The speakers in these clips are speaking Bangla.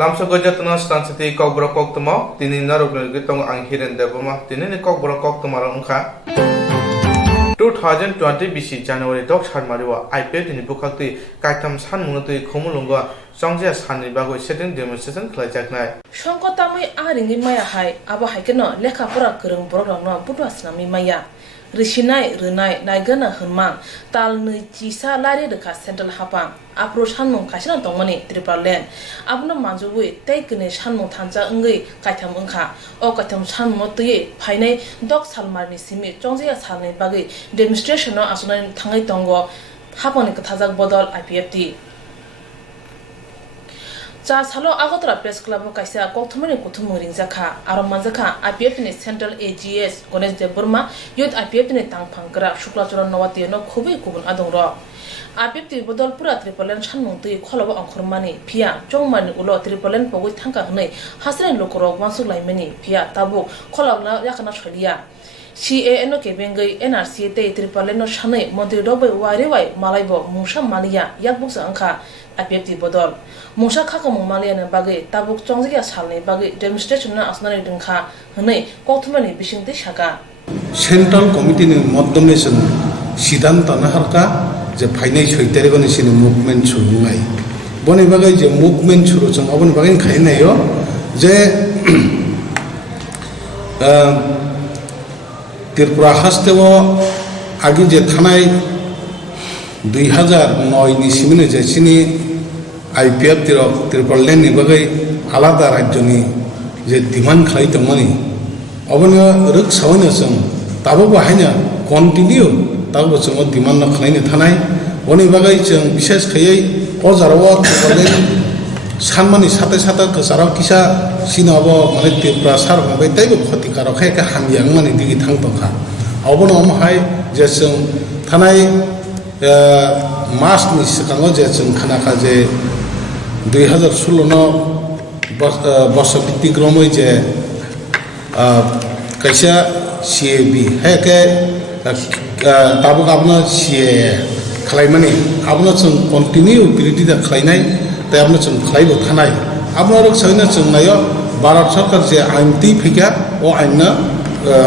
Lamso gojatna Swrangchati Kokborok Koktwma tini narokni gitong ang hiren deboma tini Kokborok Koktwma ongkha 2020 BC January dok sarmariwa IPL tini bukhakti kaitam sanmunutui khomulungwa songja sanni bagoi setting demonstration khlaijaknai Swrangchati aringi maya hai abo haikeno lekha pora korong borokno budwasnami maya Rishinai Renai Naigana Hunman Tal Nui Chisa Lari the Central Hapang approach Hanmon Kashan Domani Triple Land Abno Manzuwi Takenis Hanmon Tanza Ungi Kaitam Unka O Katam San Motui Paine Dog Salmarni Simi Jongzia Salni Bagi demonstration no Asunan Tangai Tongo Hapon Katazak Bodol IPFT Cha salo agotra press club kaisa kokthumani kuthum ringjakha aro manjakha IPF ni central AGS Ganesh de Burma youth IPF ni tangphangkra shuklachura nawati no khubai kubun adongro IPF ti bodol pura tripolen sanmung tui kholobo angkhormani phia chongmani ulo tripolen pogoi thangka hnei hasren lokoro wansuk laimani phia tabu khologna yakna sholiya CAN ke bengai NRC te tripolen no sanai montri dobai wari wai malaibo musha maliya yakbuksa angkha IPF ti bodol Musa Kakamo Malian and Bagay, Tabuk Chongzia Salni, Bagay, demonstration Asnari Dinka, Hane, Koktumani, Bishing the Shaka. Central Committee in Modernation, Sidanta Naharka, the Financial Television movement to Mai. Bonnie Bagay, the movement to some open Bagan Kainayo, the Tirpura Hastevo, Agije Tanai, 2009 Nisimine Jessini. IPF Triple Land ni bagai alada rajyoni je demand khlai tongmani obona ruk sawani song tabo bahanya continue tabo song demand na khlai ni thanai oni bagai song bishesh khayai o jarawa Triple Land sanmani sate sate kasara kisa sinabo mane Tripura sar bagai taibo khoti karo khe ka hamyang mani digi thang tokha obona omhai je song thanai mas ni sakango je song khana kha je 2016 বর্ষভিত্তিক ক্রমে যে কাইসা সিএবি হেকে তাবুক আপনার সিএ খালাইমানি আপনার जों কন্টিনিউ বিরোধিতা খালাইনাই তাই আপনার जों খালাইবো থানাই আপনার সাইনা जों নাयो भारत सरकार जे आइन ती फैका ओ आइना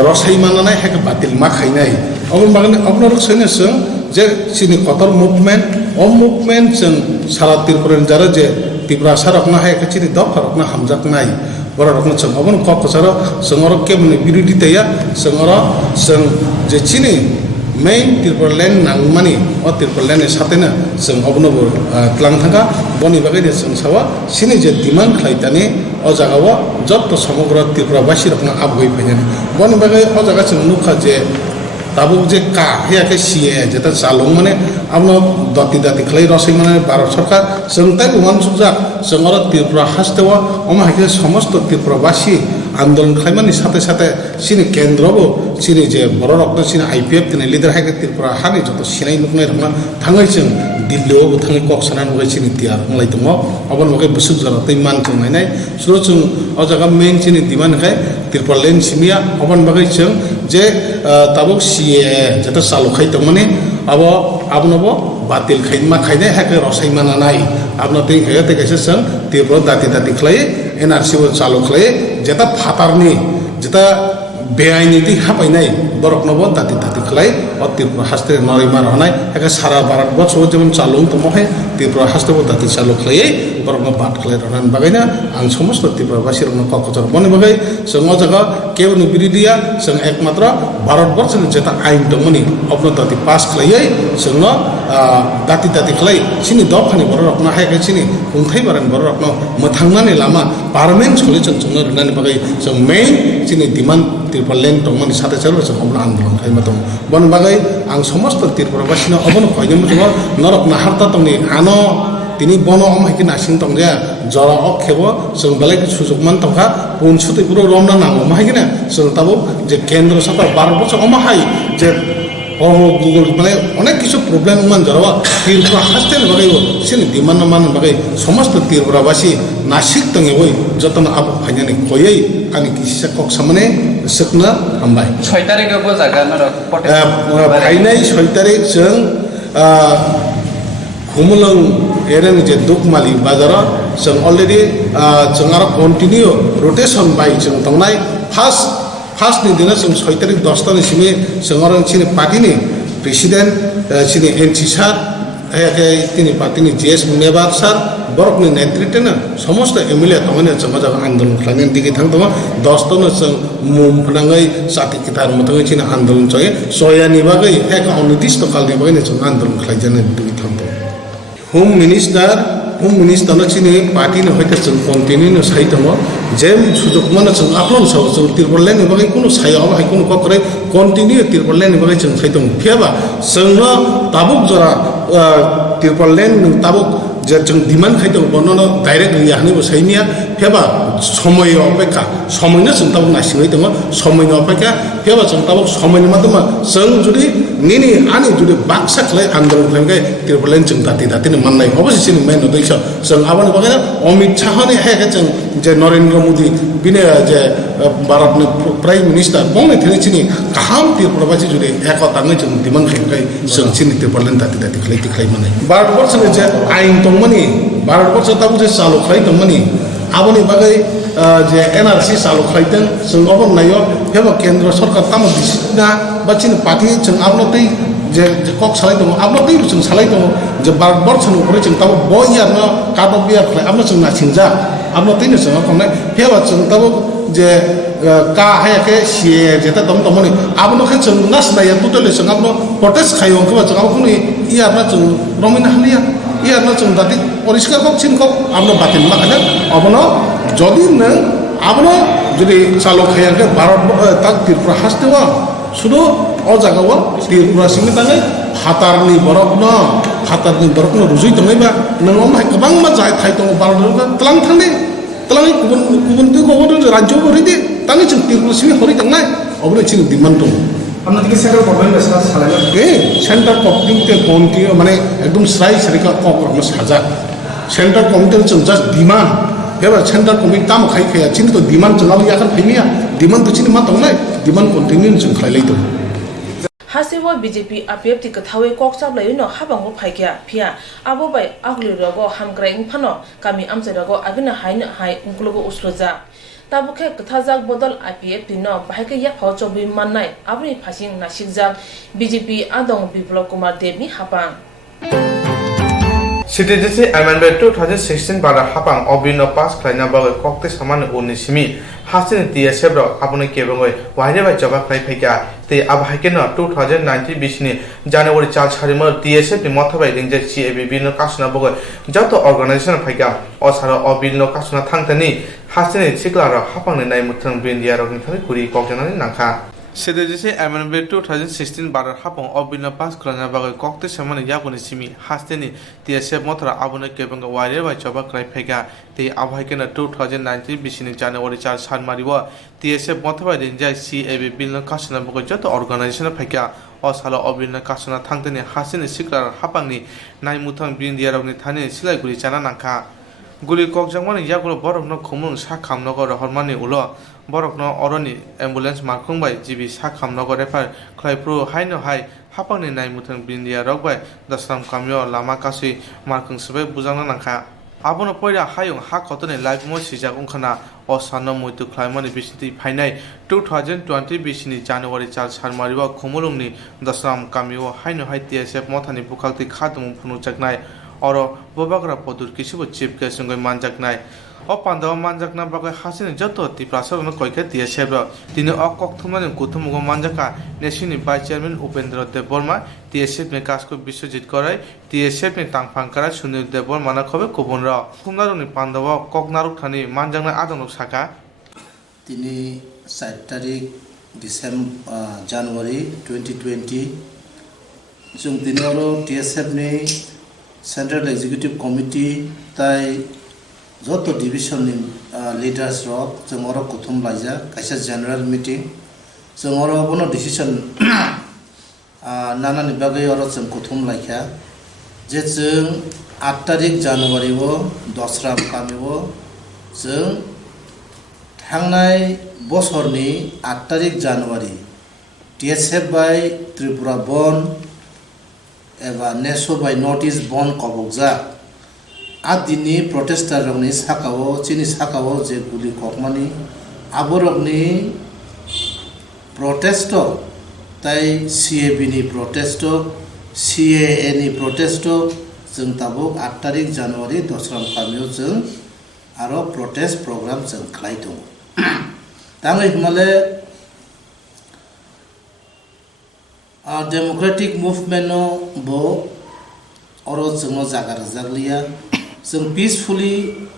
रसाई मानानाय हेके बातिल मा खाइनाय अबन मागने আপনার साइना जों जे सिनि कतर मुभमेन्ट ओ मुभमेन्ट जों सारा त्रिपुरानि जारा जे Tripura sarokna hai kachiri dok harokna hamjaknai borokna जों obon kokosaro songoro kemni birodita ya songoro जों je chini main Tripura land nangmani o Tripura land ni satena जों obno tlang thanga boni bagai de जों sawa sini je demand khlaitani o jagao jotto samogra Tripura basi rokna abgoi phainani boni bagai o jaga जों nukha je tabuk je ka heke siye jeta salong mane amno dati khlai rosai mane Bharat Sarkar जों tai uman sujak songora Tripura hastewa oma heke samosto Tripura basi आंदोलन खाइमानि साथे साथे सिनि केन्द्रबो सिनि जे बर रक्न सिनि IPF तिनि लिडार हाइके त्रिपुरा हानि जत सिनाय नुकनाय रंना थाङै जों दिल्लीआवबो थाङै कक्सना नुगाय सिनि तियार नलाय दङ अबन मगे बुसुक जरा तै मान जों नायनाय सुरो जों अ जागा मेन सिनि दिमान खाय त्रिपुरा लेन सिमिया अबन मगे जों जे ताबुक सीए जत चालु खाय दङमाने अबो आबनबो बातिल खाइमा खायनाय हाके रसाय मानानाय आबन तै हेते कैसे जों त्रिपुरा दाति खलाय NRC वो चालू खलाय जेता फातारनि जेता बेआइनि हापाइनाय बरकनबो दाति खलाय और त्रिपुरा हास्ते नरिमार हनाय एका सारा भारत बर्ष जेमन चालू तमहे त्रिपुरा हास्ते दाति चालू खलाय बरकन बात खलाय रनान बागायना आं समस्त त्रिपुरा बासिरनो ककचर बने बागाय जों जगा केवनि बिरोधिया जों एकमात्र भारत बर्षनि जेता आइन दमनि अपनो दाति पास खलाय जों दाति खलाय सिनि दफानि बर रखना हायके सिनि खुंथाय बारन बर रखना मथांनानि लामा पार्मानेन्ट सले जों रनानि बागाय जों मेन सिनि डिमान्ड Tripura land tongmani साथे साथे जों अबन आन्दोलन खाइमा दं बन बागै आं समस्त त्रिपुरा बासिनो अबन खयनमु जों नरक नाहारता तंनि आनो तिनि बनो अमहायके नासिं तंजा जरा अखेबो जों बेलेग सुजुगमान तंखा उनसुतै पुरो रमना नांगो माहायकेना जों ताबो जे केन्द्र सरकार भारत बर्ष अमहाय जे गुगल माने अनेक किछु प्रब्लेम मान जरावा त्रिपुरा हास्ते बागैबो सिनि डिमान्ड मान बागै समस्त त्रिपुरा बासि नासिक तंगे वय जतन आब फाइनानि खयै आनि किसा कक सामने सकना हामबाय 6 तारिखआवबो जागोन आरो फाइनाय 6 तारिख जों खुमलुं ereng je dukmali bazar sing already jengara continue rotation by jeng tongnai first ni dina sing 6 tarik 10 tarik sini sengorang sini parti ni presiden sini NC sar তিনি পার্টিনি জিএস মেবার স্যার বরকনি নেতৃত্বে না সমস্ত এমএলএ তখন সমাজ আন্দোলন খালাইনার দিকে থাকতো 10 জন মুম ফনাঙ্গাই সাথে কিতার মতঙ্গাই চিনা আন্দোলন চয়ে সয়ানি বাগাই এক অনির্দিষ্ট কালনি বাগাই চং আন্দোলন খালাইজানের দিকে থাকতো হোম মিনিস্টার চিনি পার্টিনি হয়তো চং কন্টিনিউ সাই দङ যে সুযোগ মানে চং আফলং সাও চং তিরবলেন বাগাই কোনো সাইয়াव হাই কোনো ককরে কন্টিনিউ তিরবলেন বাগাই চং সাই দङ ফিয়াবা जोंनो ताबुक जरा तिरपलेन ताबुक যে जों डिमान्ड खायदों बर्ननो डाइरेक्ट रियाहनोबो साइनिया फेबा समय अपेक्षा समयनो जों ताबुक नासिङै दङ समयनो अपेक्षा फेबा जों ताबुक समयनि मादमा जों जुदि निनि आनि जुदि बाक्सा खलाय आन्दोलन खालामगाय तिरपलेन जों दाति माननाय अबश्य मेन उद्देश्य जों आबानि बागै अमित शाहनि हेगे जों जे नरेन्द्र मोदी बिने जे भारतनि प्राइम मिनिस्टार बंनै थेनि चिनि गाहाम तिरपलबाजी जुदि एकताङै जों डिमान्ड खालामगाय जों चिनि तिरपलेन दाति खालाय माने भारतवर्षनि जे आइन दंमोनि भारतवर्ष ताबुक जे चालु खालाय दंमोनि आबानि बागै जे एनआरसी चालु खालायदों जों अबन नायो हेबा केन्द्र सरकार ताम दिसिना बा चिनि पार्टी जों आबनो दै जे कक सालाय दङ आबनो दै जों सालाय दङ जे भारतवर्षनि उपरै जों ताबुक बयारनो काट अफ बियार खालाय आबनो जों नासिंजा आबनो दैनो जों खालामनाय हेबा जों ताबुक जे का हायाखे सिए जेता दमनि आबनो खे जों नासनाया टोटली जों आबनो प्रोटेस्ट खायो खबा जों आबनो इयारना जों रमिना हालिया इयारना जों दाति परिष्कार कक चिन कक आबनो बातिल माखाने अबनो जदि नों आबनो जुदि चालु खायाखे भारत ताक त्रिपुरा हासदेवा सुदु अ जागाव त्रिपुरा सिंनि ताङै हातारनि बरकनो रुजुय दङैबा नों अमहाय गोबां मा जाय थाय दङ भारत तलां थांदे तलाङै गुबुन गुबुन राज्य हरिदे ताङै जों त्रिपुरा सिंनि हरि थांनाय अबनो चिन डिमान्ड दङ আপনাদেরকে সেন্ট্রাল গভর্নমেন্ট বেসা সালাইলা सेंट्रल कमिटी कमिटी माने एकदम स्राय सरिका कक साजा सेंट्रल कमिटी जों जस्ट डिमान्ड एबा सेंट्रल कमिटी ताम खायखाया चिनि तो डिमान्ड जों आबो याखन फैमिया डिमान्ड तो चिनि मा दंनाय डिमान्ड कन्टिन्यू जों खालायलाय दं हासिवा बीजेपी आपिएफ ति कथावे कक चाबलाय न हाबांगो फायगिया फिया आबो बाय आगलु रगो हामग्राय इंफानो गामि आमसे रगो आगना हायनो हाय उंकुलगो उसलोजा ताबुखे कथाजाक बदल आपिएफ ति न बाहायके या फाव चबि माननाय आबनि फासिं नासिकजाक बीजेपी आदं बिप्लव कुमार देवनि हाबां सिटिजेनशिप एमेंडमेंट 2016 बारा हाबां अबिनो पास खालायना बागै कक्ते सामान्य उनि सिमी हासिन टीएसएफ रो आबुनि केबंगै वाइरे बाय जबा खालाय फैगा ते आबहायकेन 2019 बिसनि जानुवारि 4 सारिमो टीएसएफ नि मथबाय दिंजे सीएबी बिनो कासना बागै जत अर्गानाइजेशन फैगा असारो अबिनो कासना थांतनि हासिन सिकला रो हाबांनि नाय मुथ्रं बिन्दिया रो निथारि कुरि कक्तेनानि नाखा सिटिजेनशिप एमेंडमेंट 2016 बारा हाबां अबिनो पास खालायना बागै कक्ते सामान्य याबुनि सिमी हासिनि टीएसएफ मथरा आबुनि केबंगै वाइरे बाय जबा खालाय फैगा ते आबहायकेन 2019 बिसनि जानुवारि 4 सानमारिवा टीएसएफ मथबाय दिंजे सीएबी बिनो कासना बागै जत अर्गानाइजेशन फैगा असालो अबिनो कासना थांतनि हासिनि सिकला हाबांनि नाय मुथ्रं बिन्दिया रो निथानि सिलाइगुरि जाना नाखा गुली ककजांमानि यागुलो बरकनो खुमुं सा खामनगर हरमानि उलो बरकनो अरनि एम्बुलेंस मारखुंबाय जिबि सा खामनगर रेफार खलायफ्रु हायनो हाय हापांनि नाय मुथ्रं बिन्दिया रगबाय दसराम कामियो लामा कासि मारखुंसबाय बुजांना नाखा आबनो पयरा हायुं हा खतनि लाइफ मो सिजाक उंखाना असानो मुइतु खलायमानि बिसिति फाइनाय 2020 बिसिनि जानुवारि 4 सानमारिवा खुमुलुंनि दसराम कामियो हायनो हाय टीएसएफ मथानि बुखालति खादुम फुनुजाकनाय और बबाग्रा पदुर किसिबो चिफ गेस्ट संगै मानजाकनाय अ पान्दाव मानजाकना बागै हासिनि जत तिप्रासरनो कयखे टीएसएफ रो तिनि अकक्थुमानि कुथुमुगो मानजाका नेशननि भाइस चेयरमैन उपेन्द्र देव बर्मा टीएसएफ नि काजको विश्वजित कराय टीएसएफ नि तांफांकारा सुनील देव बर्मा खबे कुबुन र खुमनारुनि पान्दाव ककनारुक थानि मानजाकना आदनक साका तिनि 7 तारिख डिसेम्बर जानुवारि 2020 जों दिनरो टीएसएफ नि सेंट्रल एग्जीक्यूटिव कमिटी ताई जत डिविजन लीडर्स रक जों कुथुम लाइजा कैसे जनरल मीटिंग जों बनो डिसीजन नानानि बागै जों कुथुम लाइखा जे जों 8 तारिख जानुवारि वो दसरा कामिवो जों थांनाय बोसोरनि 8 तारिख जानुवारि टीएसएफ बाय त्रिपुरा बन एबा नेसो बाय नॉर्थ ईस्ट बन कबकजा आदिनि प्रटेस्टार रंनि साकाओ चिनि साकाओ जे गुलि kokmani aborokni protesto tai CAB ni protesto CAA ni protesto जों tabuk 8 tarik January dosram kamio जों aro protest program जों khlai dong tangai himale democratic movement no bo oro जों jagar jaglia जों peacefully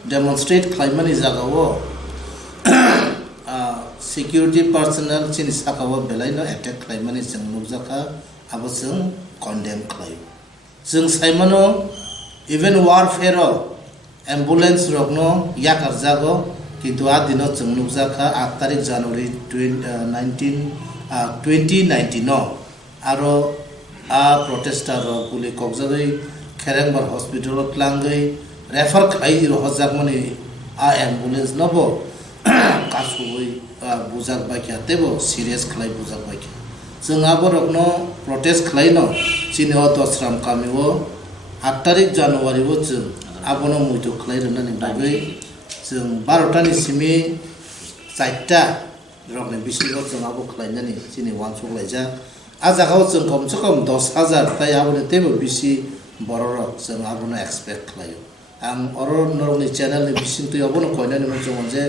demonstrate khlaimani jagao security personnel chini sakao belaino attack khlaimani जों nukjaka abo जों condemn khlaio जों saimano even warfare ambulance rokno yakar jago kintu adino जों nukjaka 8 tarik January 2019 no aro protester rok guli kokjagai Kherengbar hospital tlangai refer khai rohjakmani ambulance nobo kasui bujak baikya tebo serious khlai bujak baikya जों aborokno protest khlaino chini dosram kamio 8 tarik January bo जों abono muitu khlai rwnani bagai जों 12 tani simi 4 ta rokni bisingo जों abo khlainani chini wansuk laijak ajagao जों komse kom 10,000 tai abone tebo bisi bororok जों abono expect khlaio ang oro noroni channel ni bisingtui abono koinani mo जों je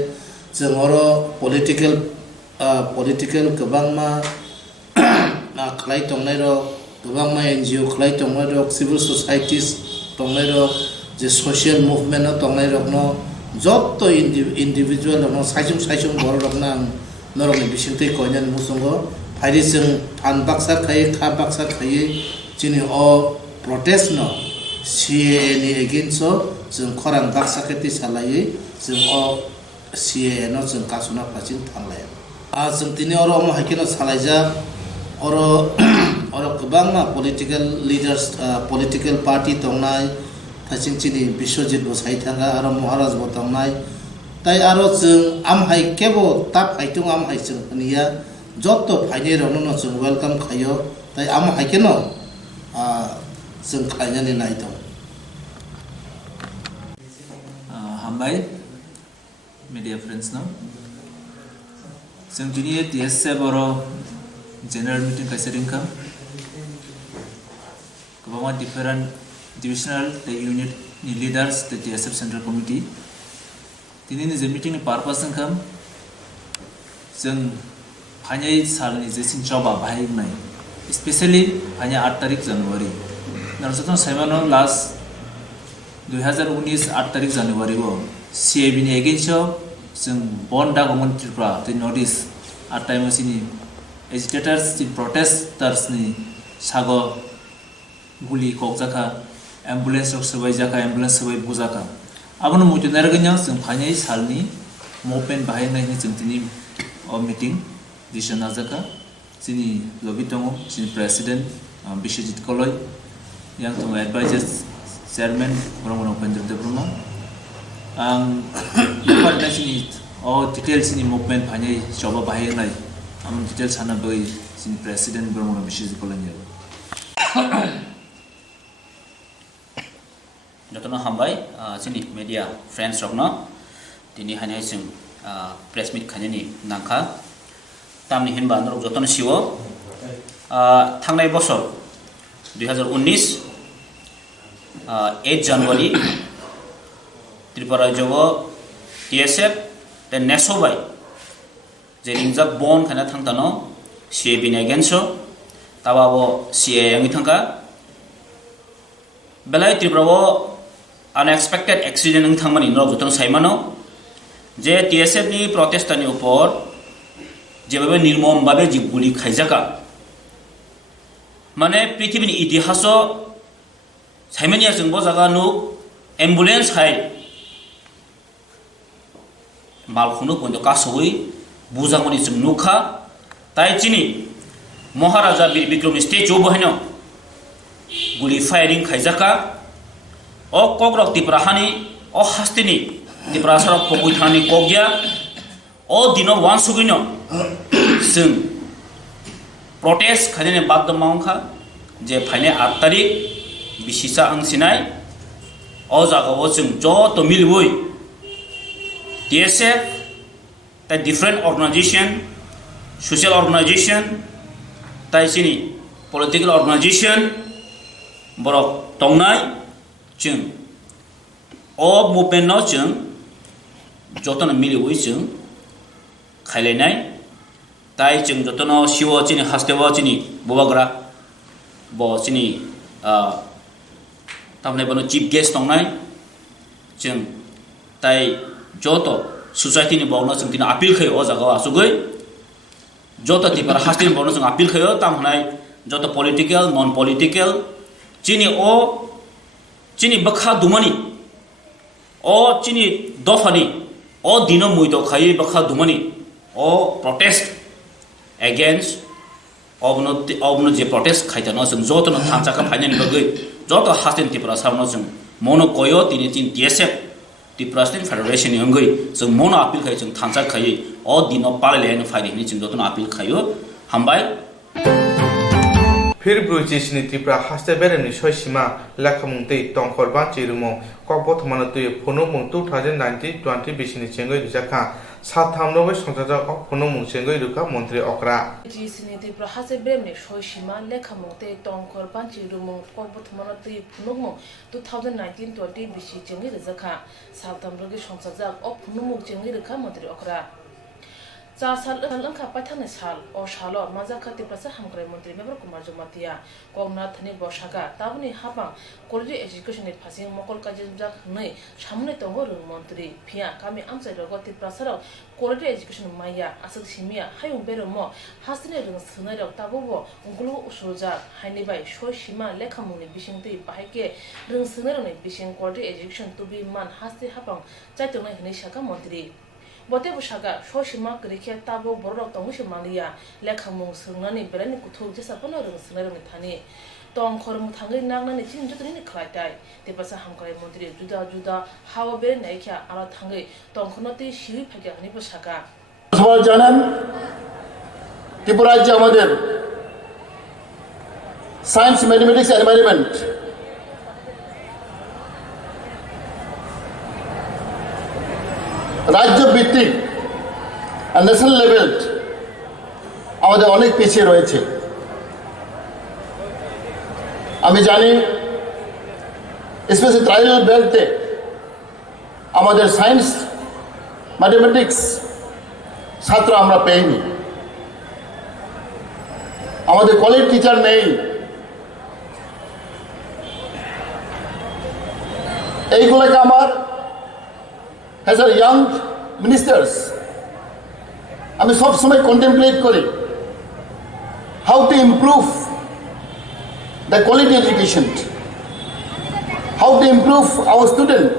जों oro political kebangma khlai tongnai rok kebangma NGO khlai tongnai rok civil societies tongnai rok je social movement no tongnai rok no jotto individual no saijung borok na noroni bisingtui koinani mo songo phairi जों phan baksar khai kha baksar khai chini o protest no CAA ni against जों खरां बाक्साखेति सालायै जों ओ CAA no जों kasuna phaching thanglaya जों tini oro omo haikeno salaija oro kwbangma political leaders political party tongnai phaching chini Biswajit Bosai thanga aro Maharaj bo tongnai tai aro जों amhai kebo tap haitung amhai जों haniya jotto phaini rokno no जों welcome khayo tai amhai keno जों khainani nai dong Hambai media friends no जों दिनै TSA बर' general meeting kaisiring kam गोबां different divisional unit ni leaders the TSF central committee दिनैनि जे meeting ni purpose kam जों फाइनाय सालनि जे सिनचाबा बाहायनाय especially फाइनाय 8 तारिख January नारजों साइमानो last 2019 8 तारिख January bo CAB ni against जों बन्दा गमन्त्रिफ्रा the notice at time sini agitators the protesters ni sago guli kokjaka ambulance rok sabai jaka ambulance sabai bujaka abono mutu narganya जों फाइनाय सालनि movement बाहायनाय ni जों दिनै meeting decision ajaka sini lobby tongo sini president Biswajit Koloi yang tongo advisors chairman Brahmana Pandit Debruma ang lepas sini detail sini movement banyak coba bahayai am detail sana bagi sini presiden Brahmana Biswajit Koloi Jotono hambai sini media friends rokno dini hanya sing press meet khani nangkha tamni hinba norok jotono siwo thangnai bosor 2019 8 January Tripura jogo TSF dan nesobai jeringjak bon khana thangtano CAB ni against tababo CAA yang thangka belai Tripura unexpected accident ng thangmani norok jotono saimano je TSF ni protest ni upor যেভাবে নির্মমভাবে জীবগুলি খাইজাকা মানে পৃথিবীর ইতিহাস সাইমানিয়া जोंबो জায়গা নুক অ্যাম্বুলেন্স হাই মালখুনো বন্ধ কাসই বুজামনি जों नुखा তাই চিনি মহারাজা বীর বিক্রমনি স্টেচু বহাইনো গুলি ফায়ারিং খাইজাকা ও ককরক ত্রিপুরাহানি ও হাস্তিনি ত্রিপুরা সরক পকুইথানি কগিয়া ও দিনো ওয়ান সুগিনো जों protest खाजने बाद मावखा जे फाइने 8 तारिख बिसिसा आंसिनाय o jagao chung joto milibui TSF tai different organization social organization tai chini political organization borok tongnai chung o movement no chung jotono milibui chung khailainai tai chung jotono siwo chini hastewa chini bobagra bo chini tamne bono chief guest tongnai chung tai joto society ni bawna chung tina appeal khai o jaga asugoi joto tipara hastin bawna chung appeal khayo tam hanai joto political non political chini bakha dumani o chini dofani o dino muito khai bakha dumani o protest against obno je protest khaita no chung joto no thamcha ka phainani bagoi joto hastin tipara samno chung mono koyo tini tin TSF Depressing Federation yongoi chung mono appeal khai chung thamcha khai o dino palele no faidi ni chung joto no appeal khayo hambai फिर ब्रुचिसनि त्रिपुरा हास्ते बेरेनि सयसीमा लेखामुंतै तंखरबा चिरुमो ककबोथमान तुय फनुमुं 2019-20 बिसिनि चेंगै रिजाखा साथामनोबे संजाजक फनुमुं चेंगै रुका मन्त्री अकरा जिसिनि त्रिपुरा हास्ते बेरेनि सयसीमा लेखामुंतै तंखरबा चिरुमो ककबोथमान तुय फनुमुं 2019-20 बिसि चेंगै रिजाखा साथामनोबे संजाजक फनुमुं चेंगै रुका मन्त्री अकरा चा साल लंका पाथाने साल ओ सालो माजाखा तिप्रासा हामग्राय मन्त्री मेबर कुमार जमातिया कमना थनि बसागा ताबनि हाबां कलेज एजुकेशन फासिं मकल काजिजाक नै सामने तंगो रं मन्त्री फिया कामी आमसाय रगो तिप्रासार कलेज एजुकेशन माया आसक सिमिया हायुं बेरमो हासने रं सनाय रग ताबो उंगुलु उसुजा हाइनिबाय सय सीमा लेखामुनि बिसिंतै बाहायके रं सनाय रं बिसिं कलेज एजुकेशन तुबि मान हासते हाबां चाइतंनाय हनै साका मन्त्री बते बसागा ससीमा गरिखे ताबो बरक तंगुसे मालिया लेखामुं सोंनानै बेरानि कुथु जेसाफोनो रों सोंनायनि थानि तंखर मुथाङै नागनानै चिन जुतनि खलायताय तेबासा हामखाय मन्त्री जुदा जुदा हावा बेरे नायख्या आला थाङै तंखनति सिरि फागे हनि बसागा সবাই জানেন ত্রিপুরা রাজ্যে আমাদের সায়েন্স ম্যাথমেটিক্স এনভায়রনমেন্ট রাজ্য ভিত্তিক ন্যাশনাল লেভেল আমাদের অনেক পিছিয়ে রয়েছে আমি জানি স্পেশালি ট্রাইবাল বেল্টে আমাদের সায়েন্স ম্যাথমেটিক্স ছাত্র আমরা পেইনি আমাদের কলেজ টিচার নেই এইগুলোকে আমার as a young ministers আমি সব সময় কন্টেমপ্লেট করি how to improve the quality education how to improve our student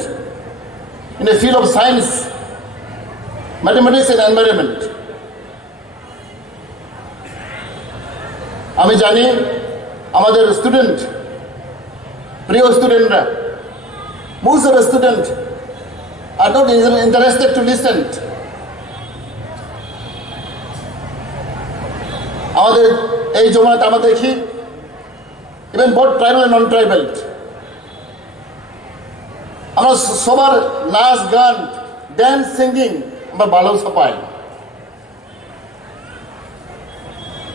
in the field of science mathematics and environment আমি জানি আমাদের স্টুডেন্ট প্রিয় স্টুডেন্টরা most of the students are not interested to listen. আমাদের এই জমাতে আমরা দেখি even both tribal and non tribal আমরা সবার নাচ গান ড্যান্স সিঙ্গিং আমরা ভালো পাই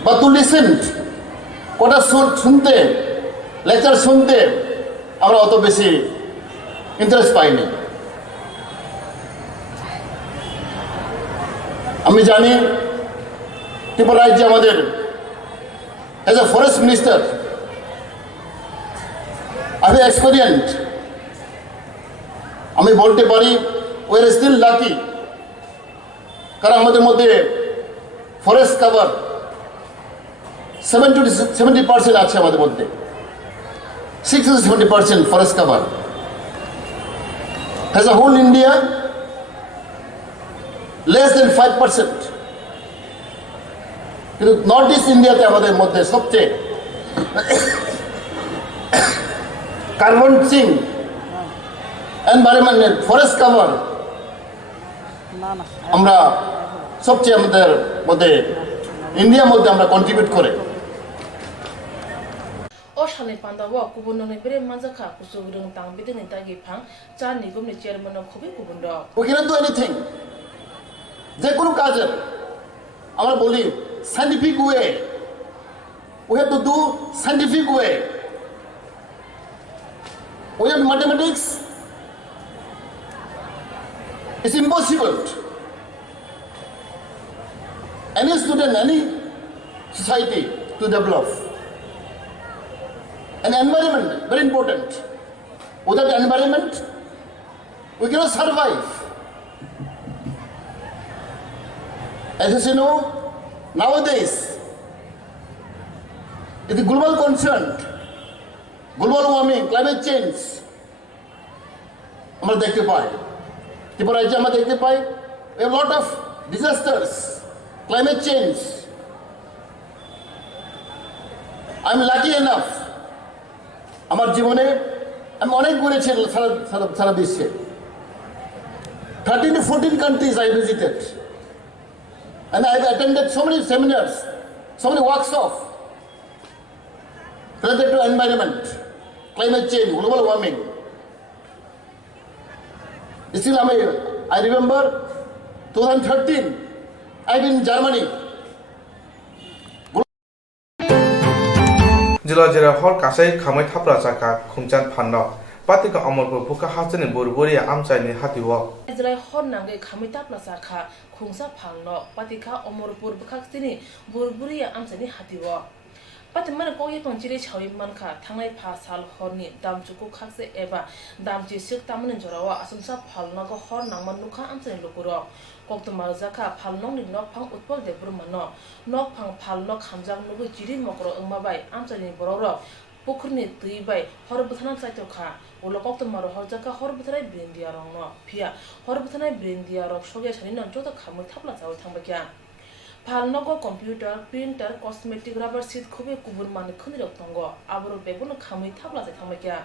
বা টু লিসেন কোটা শুনতে লেকচার শুনতে আমরা অত বেশি ইন্টারেস্ট পাইনি আমি জানি ত্রিপুরা রাজ্যে আমাদের এজ এ ফরেস্ট মিনিস্টার আমি এক্সপেরিয়েন্ট আমি বলতে পারি উই আর স্টিল লাকি কারণ আমাদের মধ্যে ফরেস্ট কভার 70% আছে আমাদের মধ্যে 60-70% forest cover as a whole India less than 5%. কিন্তু নর্থ ইস্ট ইন্ডিয়াতে আমাদের মধ্যে সবচেয়ে carbon Singh environment forest cover আমরা সবচেয়ে আমাদের মধ্যে ইন্ডিয়ার মধ্যে আমরা কন্ট্রিবিউট করে ও o shalni pandawo kubun nongni bere manjaka kusuk rung tang bidini tagi phang cha nigomni chairman of khobi kubun ro We cannot do anything. যে কোনো কাজের আমরা বলি scientific way. We have to do scientific way. We have mathematics. It's impossible. Any student, any society to develop. An environment, very important. Without the environment, we cannot survive. As you know, nowadays, it's a global concern. Global warming, climate change. আমরা দেখতে পাই ত্রিপুরা রাজ্যে আমরা দেখতে পাই we have a lot of disasters, climate change. I'm lucky enough আমার জীবনে আমি অনেক ঘুরেছি সারা বিশ্বে 13 to 14 countries I visited and I've attended so many seminars, so many workshops related to environment, climate change, global warming. Still I remember 2013 I've been in Germany. जिला जिला हर कासाई खामै थाप्रा जाका खुमचान फान्नो पातिका अमरपुर बुका हाजनि बुरबुरिया आमचाइनि हातिव Israel hon nangai khamita plasa kha khungsa phangno patika omorpur bkhakstini burburiya amsani hatiwo patman ko ye tonchiri chawi mankha thangai pha sal horni damchuku khakse eba damchi sik tamne jorawa asumsa phalno ko hor nangman nukha amsani lokuro koktwma jaka phalnong ni nok phang utpol debrumano nok phang phalno khamjang nugu jiri mokro engmabai amsani bororo পুকুরনি তুই বাই হরবুথানা চাইতো খা ওলো কক্তমারো হরজাকা হরবুথানাই ব্রেন্ডিয়া রং ন ফিয়া হরবুথানাই ব্রেন্ডিয়া রং সগে সানি ন যত খামু থাপলা চাও থামবাকিয়া ফালনগো computer printer cosmetic rubber seat খুবই কুবুন মানে খুনি রক্তঙ্গ আবরো বেগুন খামুই থাপলা চাই থামবাকিয়া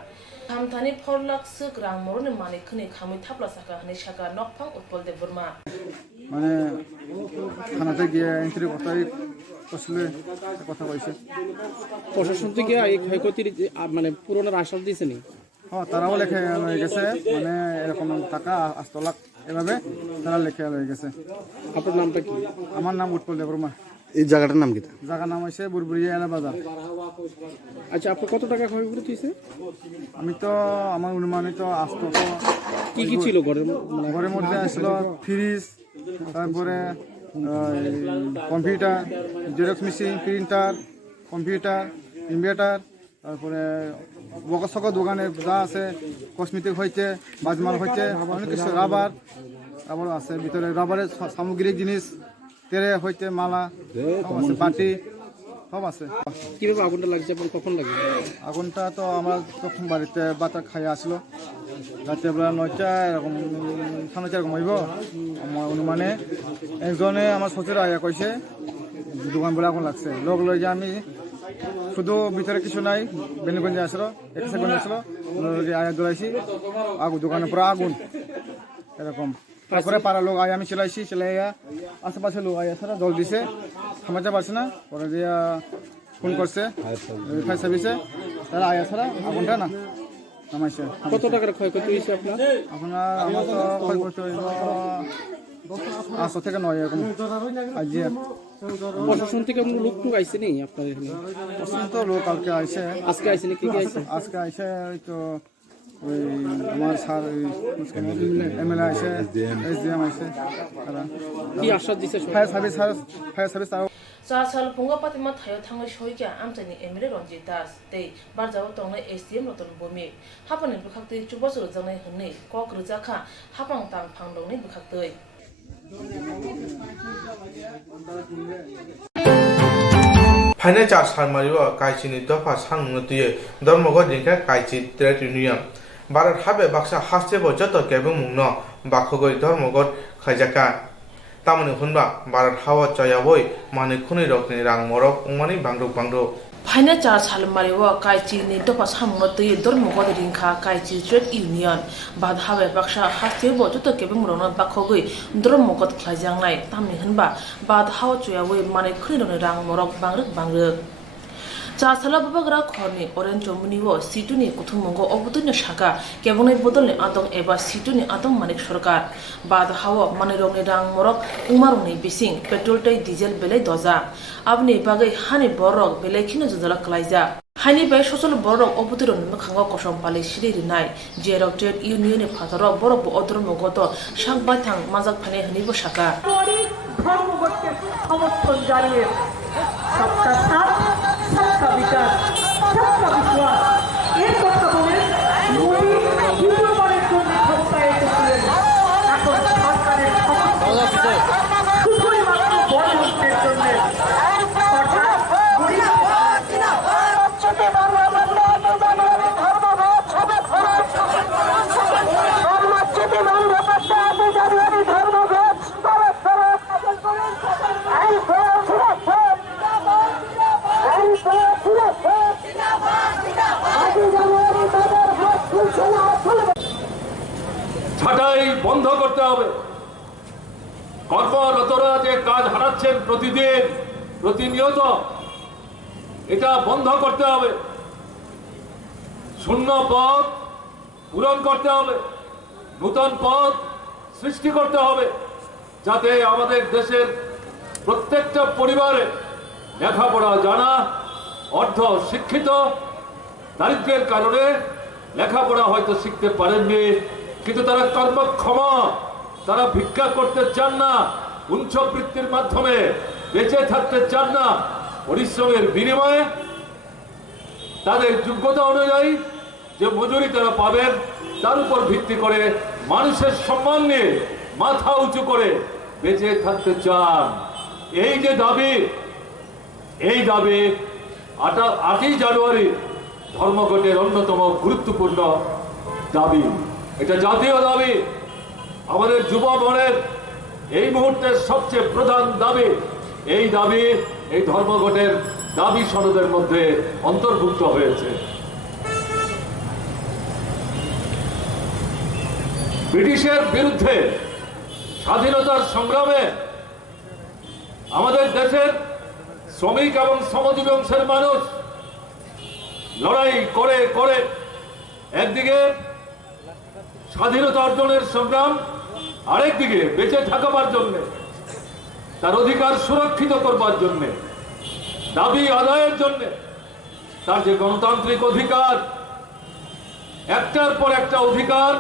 খামথানি ফরলাক সুক রাং মরনে মানে খুনি খামুই থাপলা চাকা হানি শাকা নকফাং উৎপল দে বর্মা মানে থানাতে গিয়ে এন্ট্রি কথাই আসলে কথা কইছে প্রশাসন থেকে এই ক্ষয়ক্ষতির মানে পুরোনোর আশ্বাস দিয়েছে নি হ্যাঁ তারাও লেখে হয়ে গেছে মানে এরকম টাকা 8 লাখ এভাবে তারা লেখে হয়ে গেছে আপনার নামটা কি আমার নাম উৎপল দেববর্মা এই জায়গাটার নাম কি জায়গার নাম হচ্ছে বুরবুরিয়া এলা বাজার আচ্ছা আপনার কত টাকা ক্ষয়ক্ষতি হয়েছে আমি তো আমার অনুমানিত আস্ত তো কি কি ছিল ঘরের ঘরের মধ্যে আসলো ফ্রিজ তারপরে computer xerox machine printer computer inverter তারপরে বকসক দোকানে যা আছে কসমেটিক হয়েছে বাজমাল হয়েছে অনেক কিছু রাবার আছে ভিতরে রাবারের সামগ্রিক জিনিস তেরে হয়েছে মালা সব আছে বাটি সব আছে কিভাবে আগুনটা লাগছে এবং কখন লাগে আগুনটা তো আমরা তখন বাড়িতে বাতা খাই আসলো রাতে বেলা 9টা এরকম 9:30 এরকম হইব আমার অনুমানে একজনে আমার শ্বশুর আয়া কইছে দোকান বলে আগুন লাগছে লোক লই যে আমি শুধু ভিতরে কিছু নাই বেনিগঞ্জে আসলো এক সেকেন্ড আসলো আয়া দৌড়াইছি আগুন দোকানে পুরো আগুন এরকম তারপরে পাড়া লোক আয় আমি চলাইয়া আশেপাশে লোক আয়া সারা জল দিছে থামাতে পারছে না পরে দিয়া ফোন করছে ফায়ার সার্ভিসে তারা আয়া ছাড়া আগুনটা না নামাইছে কত টাকার ক্ষয়ক্ষতি হয়েছে আপনার আমার তো ক্ষয়ক্ষতি হইল 800 থেকে 9 এরকম আজকে প্রশাসন থেকে কোনো লোক টুক আইছে নি আপনার এখানে প্রশাসন তো লোক কালকে আইছে আজকে আইছে নি কি কি আইছে আজকে আইছে ওই তো ওই আমার স্যার এমএলএ আইছে এসডিএম আইছে তারা কি আশ্বাস দিছে fire service Sa sal punga patima thayo thangai shoikya amchani emre ronji das tei barjaw tongnai SDM roton bomi hapani bukhaktei chubasur jangnai hunni kok rja kha hapang tang phangdongni bukhaktei फाइने चार सालमारिवा काइचिनि दफा सानमुनो तुये धर्मगत दिनखा काइचि ट्रेड यूनियन भारत हाबे बाक्सा हास्तेबो जत केबुं मुंनो बाखगoi धर्मगत खाइजाका तामनि हुनबा भारत हावा चयाबoi माने खुनि रकनि रां मरक उमानि बांद्रु फाइना चार साल मारेवा काइची नि दफा सामनो तुये धर्मगत दिनखा काइची ट्रेड यूनियन बाद हाबे बाक्सा हास्तेबो जत केबुं मुंनो बाखगoi धर्मगत खाइजांनाय तामनि हुनबा बाद हावा चयाबoi माने खुनि रकनि रां मरक बांद्रु চাসালা বাবাগ্রা খরনি অরেন চমুনিও সিটুনি কুথুমঙ্গ অবতন্য শাখা কেবল বদলনি আতং এবা সিটুনি আতং মানিক সরকার বাদ হাওয়া মানে রংনি রাং মরক উমারংনি বিসিং পেট্রোল টাই ডিজেল বেলাই দজা আপনি বাগৈ হানি বরক বেলাই খিনো জজলা কলাইজা হানি বাই সচল বরক অবতরণ মখাঙ্গ কসম পালি সিরি রিনাই জেরক ট্রেড ইউনিয়নে ফাতারক বরক অদরমগত সাকবাই থাং মাজাক ফানে হনিব শাখা ধর্মঘটকে সমর্থন জানিয়ে সবকা সাথ সবকা বিকাশ সবকা বিশ্বাস এর কথা বলে মোদী দ্বিতীয়বারের জন্য ক্ষমতায় এসেছিলেন। এখন সরকারের শুধুই মাত্র বড়দের জন্য অর্থাৎ ছাঁটাই বন্ধ করতে হবে। কর্মরতরা যে কাজ হারাচ্ছেন প্রতিদিন প্রতিনিয়ত, এটা বন্ধ করতে হবে। শূন্য পদ পূরণ করতে হবে, নূতন পদ সৃষ্টি করতে হবে, যাতে আমাদের দেশের প্রত্যেকটা পরিবারে লেখাপড়া জানা, অর্ধ শিক্ষিত, দারিদ্র্যের কারণে লেখাপড়া হয়তো শিখতে পারেননি, কিন্তু তারা কর্মক্ষম, তারা ভিক্ষা করতে চান না, উচ্চবৃত্তির মাধ্যমে বেঁচে থাকতে চান না, পরিশ্রমের বিনিময়ে তাদের যোগ্যতা অনুযায়ী যে মজুরি তারা পাবেন তার উপর ভিত্তি করে মানুষের সম্মান নিয়ে মাথা উঁচু করে বেঁচে থাকতে চান। এই যে দাবি, এই দাবি 8ই জানুয়ারি ধর্মঘটের অন্যতম গুরুত্বপূর্ণ দাবি, এটা জাতীয় দাবি। আমাদের যুব মনের এই মুহূর্তের সবচেয়ে প্রধান দাবি, এই দাবি এই ধর্মঘটের দাবি সনদের মধ্যে অন্তর্ভুক্ত হয়েছে। ব্রিটিশের বিরুদ্ধে স্বাধীনতার সংগ্রামে আমাদের দেশের শ্রমিক এবং শ্রমজীবী অংশের মানুষ লড়াই করে করে একদিকে স্বাধীনতা অর্জনের সংগ্রাম, আরেকদিকে বেঁচে থাকবার জন্য, তার অধিকার সুরক্ষিত করবার জন্য, দাবি আদায়ের জন্য, তার যে গণতান্ত্রিক অধিকার, একটার পর একটা অধিকার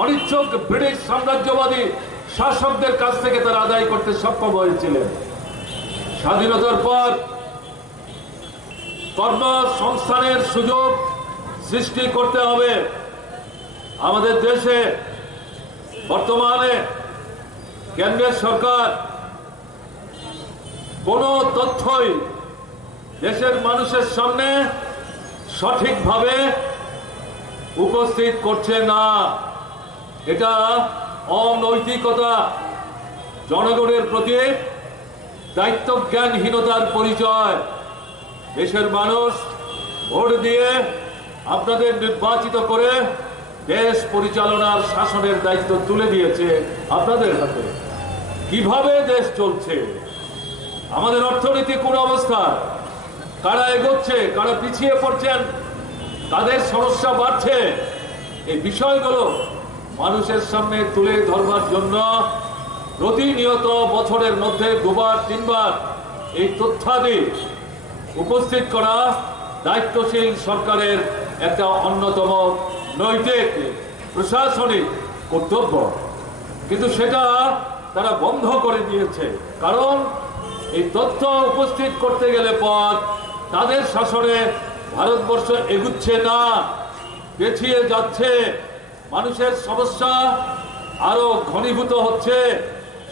অনিচ্ছুক ব্রিটিশ সাম্রাজ্যবাদী শাসকদের কাছ থেকে তারা আদায় করতে সক্ষম হয়েছিলেন। স্বাধীনতার পর কর্মসংস্থানের সুযোগ সৃষ্টি করতে হবে। আমাদের দেশে বর্তমানে কেন্দ্রের সরকার কোনো তথ্যই দেশের মানুষের সামনে সঠিকভাবে উপস্থিত করছে না। এটা অনৈতিকতা, জনগণের প্রতি দায়িত্বজ্ঞানহীনতার পরিচয়। দেশের মানুষ ভোট দিয়ে আপনাদের নির্বাচিত করে দেশ পরিচালনার শাসনের দায়িত্ব তুলে দিয়েছে আপনাদের হাতে। কিভাবে দেশ চলছে, আমাদের অর্থনীতি কোন অবস্থা, কারা এগোচ্ছে, কারা পিছিয়ে পড়ছেন, কাদের সমস্যা বাড়ছে, এই বিষয়গুলো মানুষের সামনে তুলে ধরবার জন্য প্রতিনিয়ত বছরের মধ্যে 2-3বার এই তথ্যাদি উপস্থিত করা দায়িত্বশীল সরকারের একটা অন্যতম নৈতিক প্রশাসনিক কর্তব্য। কিন্তু সেটা তারা বন্ধ করে দিয়েছে, কারণ এই তথ্য উপস্থিত করতে গেলে পর তাদের শাসনে ভারতবর্ষ এগুচ্ছে না, পেছিয়ে যাচ্ছে। মানুষের সমস্যা আরো ঘনীভূত হচ্ছে,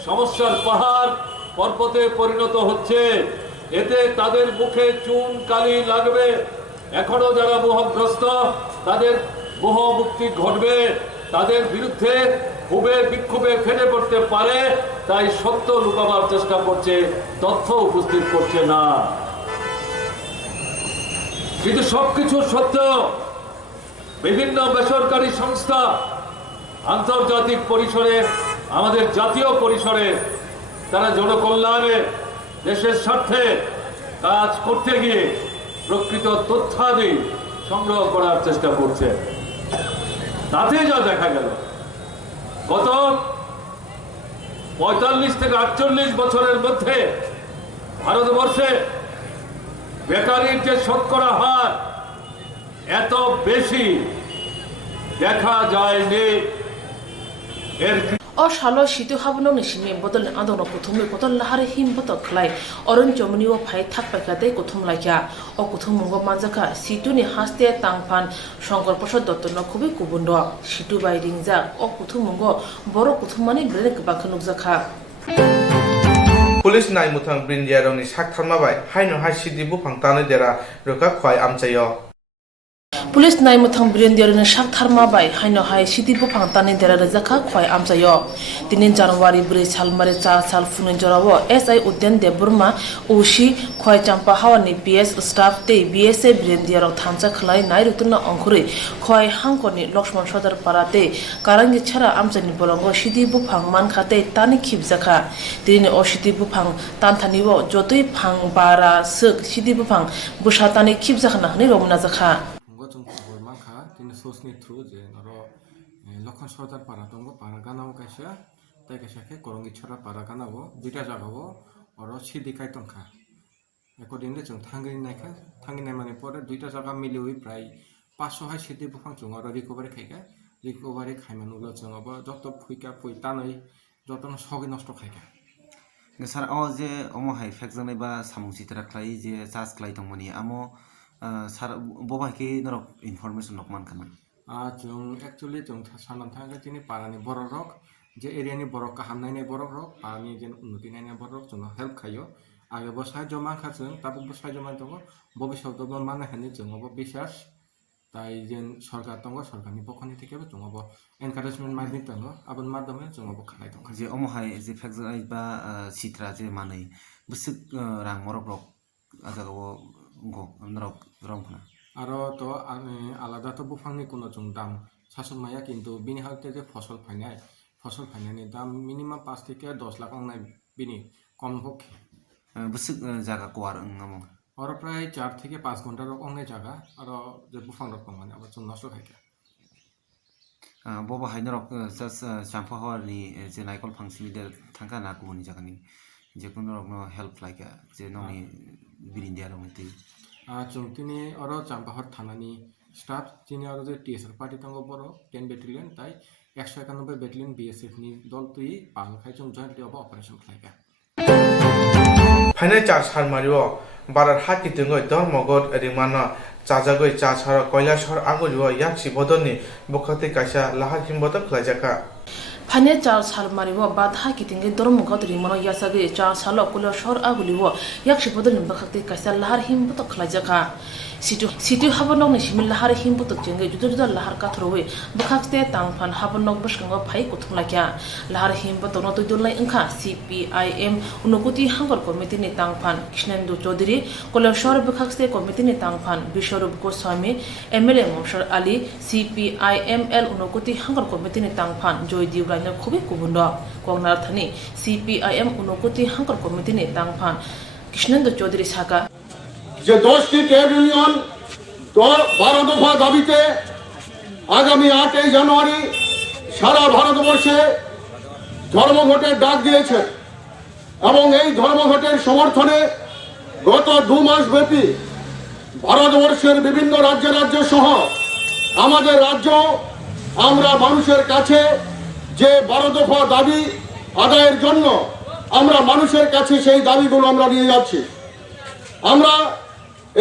সমস্যার পাহাড় পর্বতে পরিণত হচ্ছে। এতে তাদের মুখে চুন কালি লাগবে। এখনো যারা মোহগ্রস্ত তাদের মোহ মুক্তি ঘটবে, তাদের বিরুদ্ধে ক্ষোভে বিক্ষোভে ফেটে পড়তে পারে। তাই সত্য লুকাবার চেষ্টা করছে, তথ্য উপস্থিত করছে না। কিন্তু সবকিছু সত্ত্বেও বিভিন্ন বেসরকারি সংস্থা আন্তর্জাতিক পরিসরে, আমাদের জাতীয় পরিসরে তারা জনকল্যাণে দেশের স্বার্থে কাজ করতে গিয়ে প্রকৃত তথ্যাদি সংগ্রহ করার চেষ্টা করছে। তাতে যা দেখা গেল, গত 45 থেকে 48 বছরের মধ্যে ভারতবর্ষে বেকারির যে শতকরা হার এত বেশি দেখা যায়নি। এর o shalo shitu habno ni shime bodol adon kuthum botol lahare him botok khlai oron chomni o phai thak pakate kuthum laikya o kuthum mongo manjaka situ ni haste tangphan Shankar প্রসাদ দত্ত ন খুবই কুবুন্ড সিটু বাই রিংজা ও কুথুম মঙ্গ বড় কুথুম মানে ব্রেক বাখনুক জাখা পুলিশ নাই মুথাং ব্রিন্দিয়ারংনি sak tharmabai haino hai sidi bufang tane dera roka khwai amchayo police নাই মুথাং বীরেন্দ্রনে শাক থারমা বাই হাইনো হাই সিটি বুফাং তানি দেরা রাজাখা খয় আমজায় 3 জানুয়ারি 4 সাল মারে 4 সাল ফুনিন জরাও এসআই উদ্যান দেববর্মা ওশি খয় চাম্পা হাওয়ানি পিএস স্টাফ তে বিএসএ বীরেন্দ্রং থামচা খলাই নাই রুতুনা অংখরে খয় হাংকনি লক্ষ্মণ সদর পারাতে কারাঙ্গি ছাড়া আমজানি বলঙ্গ সিটি বুফাং মান খাতে তানি খিবজাখা তিনি ও সিটি বুফাং তানথানিও যতই ফাং বারা সক সিটি বুফাং বুসা তানি খিবজাখনা হনি রমনা জাখা सोचने थ्रू जे नरो लखन सरदार पारा दंगो पारा गानाव कायसा ताइ कायसाखे करंगी छरा पारा गानाव दुइटा जागाव और सिदि काय तंखा एकदिनले जों थांगिन नायखा थांगिन माने परे दुइटा जागा मिलिवि प्राय 500 हाय सिदि बुफां जों और रिकभारि खायगा रिकभारि खायमानुल जों अब जत फुइका फुइ तानै जतन सगै नष्ट खायगा सर अ जे अमो हाय फेक्जनै बा सामुं चित्रा खलाई जे चार्ज खलाई दंमोनि आमो सर बबाइके नरक इनफरमेशन नकमान खाना जों एक्चुअली जों साननानै थाङो दिनै पारानि बर' रक जे एरियानि बर' काहामनायनि बर' रक पारानि जेन उन्नति नायनाय बर' रक जों हेल्प खायो आगे बो साहाय्य माखा जों ताबो साहाय्य मान दङ भबिष्यतबो माने हानि जोंबो बिसास ताइ जेन सरकार दङ सरकारनि पखनि थेकेबो जोंबो एनकारेजमेन्ट माइनि दङ आबन मादमे जोंबो खालाय दङ जे अमहाय जे फेक्जनाय बा सित्रा जे मानै बुसुक रां मरक रक आजागाव गो नरक रंफना आरो तो आलादा तो बुफांनि कोनो जों दाम सासन माया किन्तु बिनि हालते जे फसल फायनायनि दाम मिनिमाम 5 থেকে 10 लाख अंनाय बिनि कम पक्षे बुसुक जागा कोआर अंगामो और प्राय 4 থেকে 5 घंटा रक अंनाय जागा आरो जे बुफां रक माने अब जों नष्ट खायका बबा हायनरक जास चाम्पा हावारनि जे नायकल फांसिनि दे थांका ना गुबुननि जागानि जे कुन रक नो हेल्प लायका जे ननि बिरिन्दिया रंति जों तिनि और चाम्पाहर थानानि स्टाफ तिनि और जे टीएसआर पार्टी दङ बर 10 बेटालियन ताइ 191 बेटालियन बीएसएफ नि दल तुइ पालखाय जों जयन्टलि अब अपारेशन खालायगा फाइनाल चार्ज हारमारियो बारार हाकि दङै धर्मगत रिमाना चाजागै चाछार কৈলাসহর আগলিও याक्षि बदननि बखते कायसा लाहा हिमबत खलायजाखा फाने चार साल मारिवो बाधा कितिंगे धर्मगत रिमनो यासागे 4 साल কৈলাসহর आगुलिवो याक्षि बदननि बखते कायसा लाहार हिमबत खलायजाखा सिटु हाबनक नि सिमिल लाहार हिमबत जेंगे जुदा जुदा लाहार काथरवे बखते तांफान हाबनक बसखंगो फाइ कुथुमलाख्या लाहार हिमबत न तयदुलनाय अंखा सीपीआईएम उनकुति हांगर कमिटि नि तांफान कृष्णेन्दु चौधरी কৈলাসহর बखते कमिटि नि तांफान विश्वरूप गोस्वामी एमएलए ममसर आली सीपीआईएमएल उनकुति हांगर कमिटि नि तांफान जयदीप रायनो खुबि कुबुन्द कोंगनार थानि सीपीआईएम उनकुति हांगर कमिटि नि तांफान कृष्णेन्दु चौधरी साका যে 10টি ট্রেড ইউনিয়ন 12 দফা দাবিতে আগামী 8 জানুয়ারি সারা ভারতবর্ষে ধর্মঘটের ডাক দিয়েছে এবং এই ধর্মঘটের সমর্থনে গত 2 মাস ব্যাপী ভারতবর্ষের বিভিন্ন রাজ্য সহ আমাদের রাজ্য আমরা মানুষের কাছে যে 12 দফা দাবি আদায়ের জন্য আমরা মানুষের কাছে সেই দাবিগুলো আমরা নিয়ে যাচ্ছি আমরা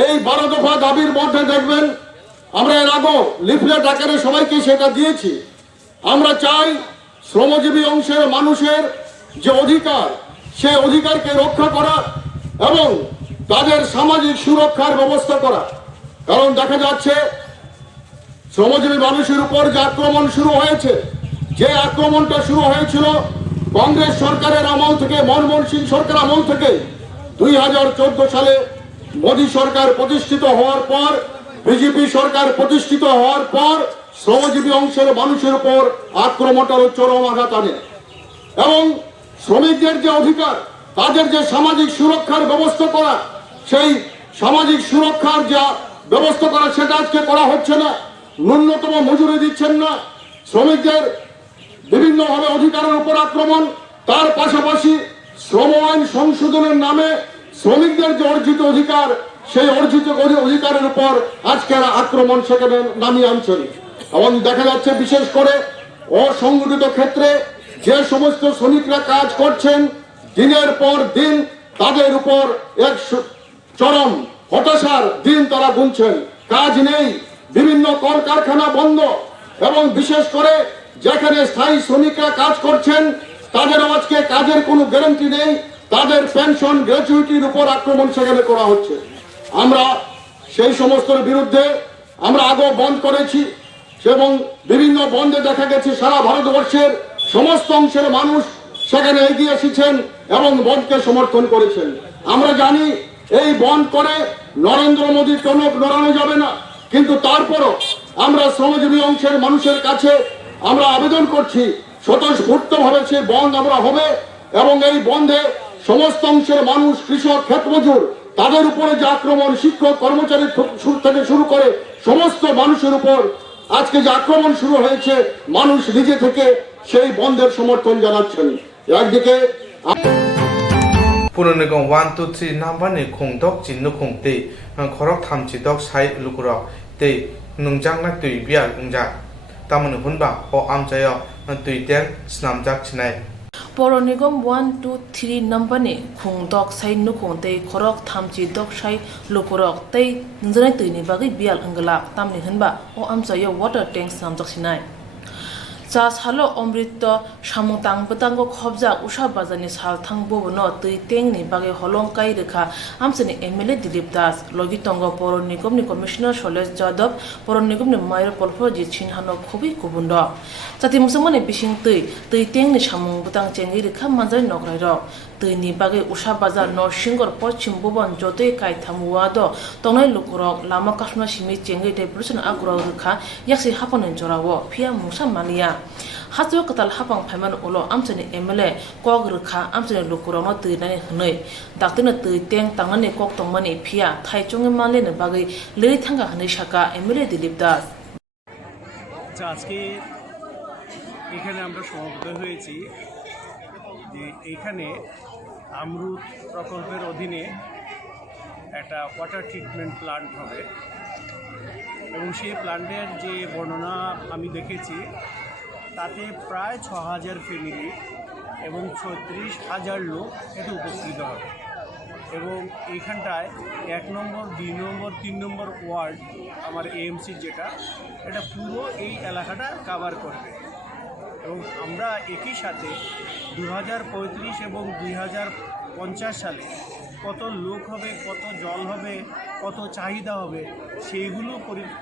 এই 12 দফা দাবির মধ্যে দেখবেন আমরা এর আগে লিফলেট আকারে সবাইকে সেটা দিয়েছি আমরা চাই শ্রমজীবী অংশের মানুষের যে অধিকার সেই অধিকারকে রক্ষা করা এবং তাদের সামাজিক সুরক্ষার ব্যবস্থা করা কারণ দেখা যাচ্ছে শ্রমজীবী মানুষের উপর যে আক্রমণ শুরু হয়েছে যে আক্রমণটা শুরু হয়েছিল কংগ্রেস সরকারের আমল থেকে মনমোহন সিং সরকার আমল থেকে 2014 সালে মোদী সরকার প্রতিষ্ঠিত হওয়ার পর বিজেপি সরকার প্রতিষ্ঠিত হওয়ার পর শ্রমজীবী অংশের মানুষের উপর আক্রমণটার চরম আঘাত আনে এবং শ্রমিকদের যে অধিকার তাদের যে সামাজিক সুরক্ষার ব্যবস্থা করা সেই সামাজিক সুরক্ষার যা ব্যবস্থা করা সেটা আজকে করা হচ্ছে না। ন্যূনতম মজুরি দিচ্ছেন না, শ্রমিকদের বিভিন্নভাবে অধিকারের উপর আক্রমণ, তার পাশাপাশি শ্রম আইন সংশোধনের নামে শ্রমিকদের যে অর্জিত অধিকার, সেই অর্জিত অধিকারের উপর আজকের আক্রমণ সেখানে নামিয়ে আনছেন। এবং দেখা যাচ্ছে বিশেষ করে অসংগঠিত ক্ষেত্রে যে সমস্ত শ্রমিকরা কাজ করছেন, দিনের পর দিন তাদের উপর এক চরম হতাশার দিন তারা গুনছেন। কাজ নেই, বিভিন্ন কলকারখানা বন্ধ, এবং বিশেষ করে যেখানে স্থায়ী শ্রমিকরা কাজ করছেন তাদেরও আজকে কাজের কোনো গ্যারান্টি নেই, তাদের পেনশন গ্র্যাচুইটির উপর আক্রমণ সেখানে করা হচ্ছে। আমরা সেই সমস্তের বিরুদ্ধে আমরা আগেও বন্ধ করেছি, এবং বিভিন্ন বন্ধে দেখা গেছে সারা ভারতবর্ষের সমস্ত অংশের মানুষ সেখানে এগিয়ে এসেছেন এবং বন্ধকে সমর্থন করেছেন। আমরা জানি এই বন্ধ করে নরেন্দ্র মোদীর টনক নড়ানো যাবে না, কিন্তু তারপরও আমরা শ্রমজীবী অংশের মানুষের কাছে আমরা আবেদন করছি স্বতঃস্ফূর্তভাবে সেই বন্ধ আমরা হবে, এবং এই বন্ধে সমস্ত অংশের মানুষ, কৃষক, ক্ষেতমজুর, তাদের উপরে যে আক্রমণ, শিক্ষক, কর্মচারী থেকে শুরু করে সমস্ত মানুষের উপর আজকে যে আক্রমণ শুরু হয়েছে, মানুষ নিজে থেকে সেই বন্ধের সমর্থন জানাচ্ছেন। একদিকে পুরনিগম 1 2 3 নাম্বারনি খংদক চিন্ন খংতে খরক থামচি দক সাই লুকুরক তে নুংজাংনা তুই বিয়ার উংজা তামনি হুনবা ও আমচায় তুই তেন স্নামজাক ছিনাই। পৌর নিগম 1 2 3 নম্বরনি খুংদক সাই নুখংতে খরক থামচি দক সাই লুকুরক তৈ নজনাই তৈনি বাগै বিয়াল अंगला तामनि होनबा ओ आमचायो वाटार टैंक सामजाखसिनाय जा सालो अमृत सामुतां बतांगो खबजा उषा बाजारनि साल थांबोबनो तै टेंनि बागै हलंकाय रेखा आमचनि एमएलए दिलीप दास लगितंग पौर निगमनि कमिशनार शैलेश जादव पौर निगमनि मायर पलफरजित सिन्हानो खुबै गुबुन द जाति मुसलमाननि बिसिं तै टेंनि सामुं बतां चेंगि रेखा मानजाय नगराय र तैनि बागै उषा बाजार नरसिंगर पश्चिम भुवन जतै कायथामुवा the तंनाय लुकुरक Lama Kasna Simi चेंगि deputation आग्रह रेखा याक्सि हापननि जरावो फिया मुसा मानिया हाजो कताल हापां फायमान उलो आमचनि एमएलए कग रेखा आमचनि लुकुरकनो तैनानै हनै डाक्टरनो तै टेंग तांनानै कक्तंमानि फिया थाइचंगे मानलेनो बागै लिरै थांगा हनै साका एमएलए दिलीप दास। আজকে এখানে আমরা সমবেত হয়েছি যে এইখানে আমরুদ প্রকল্পের অধীনে একটা ওয়াটার ট্রিটমেন্ট প্লান্ট হবে, এবং সেই প্লান্টের যে বর্ণনা আমি দেখেছি তাতে প্রায় 6000 ফ্যামিলি এবং 36,000 লোক এতে উপকৃত হবে। এবং এইখানটায় 1 নম্বর 2 নম্বর 3 নম্বর ওয়ার্ড আমার এএমসি যেটা, এটা পুরো এই এলাকাটা কভার করবে। এবং আমরা একই সাথে 2035 এবং 2050 সালে কত লোক হবে, কত জল হবে, কত চাহিদা হবে, সেইগুলো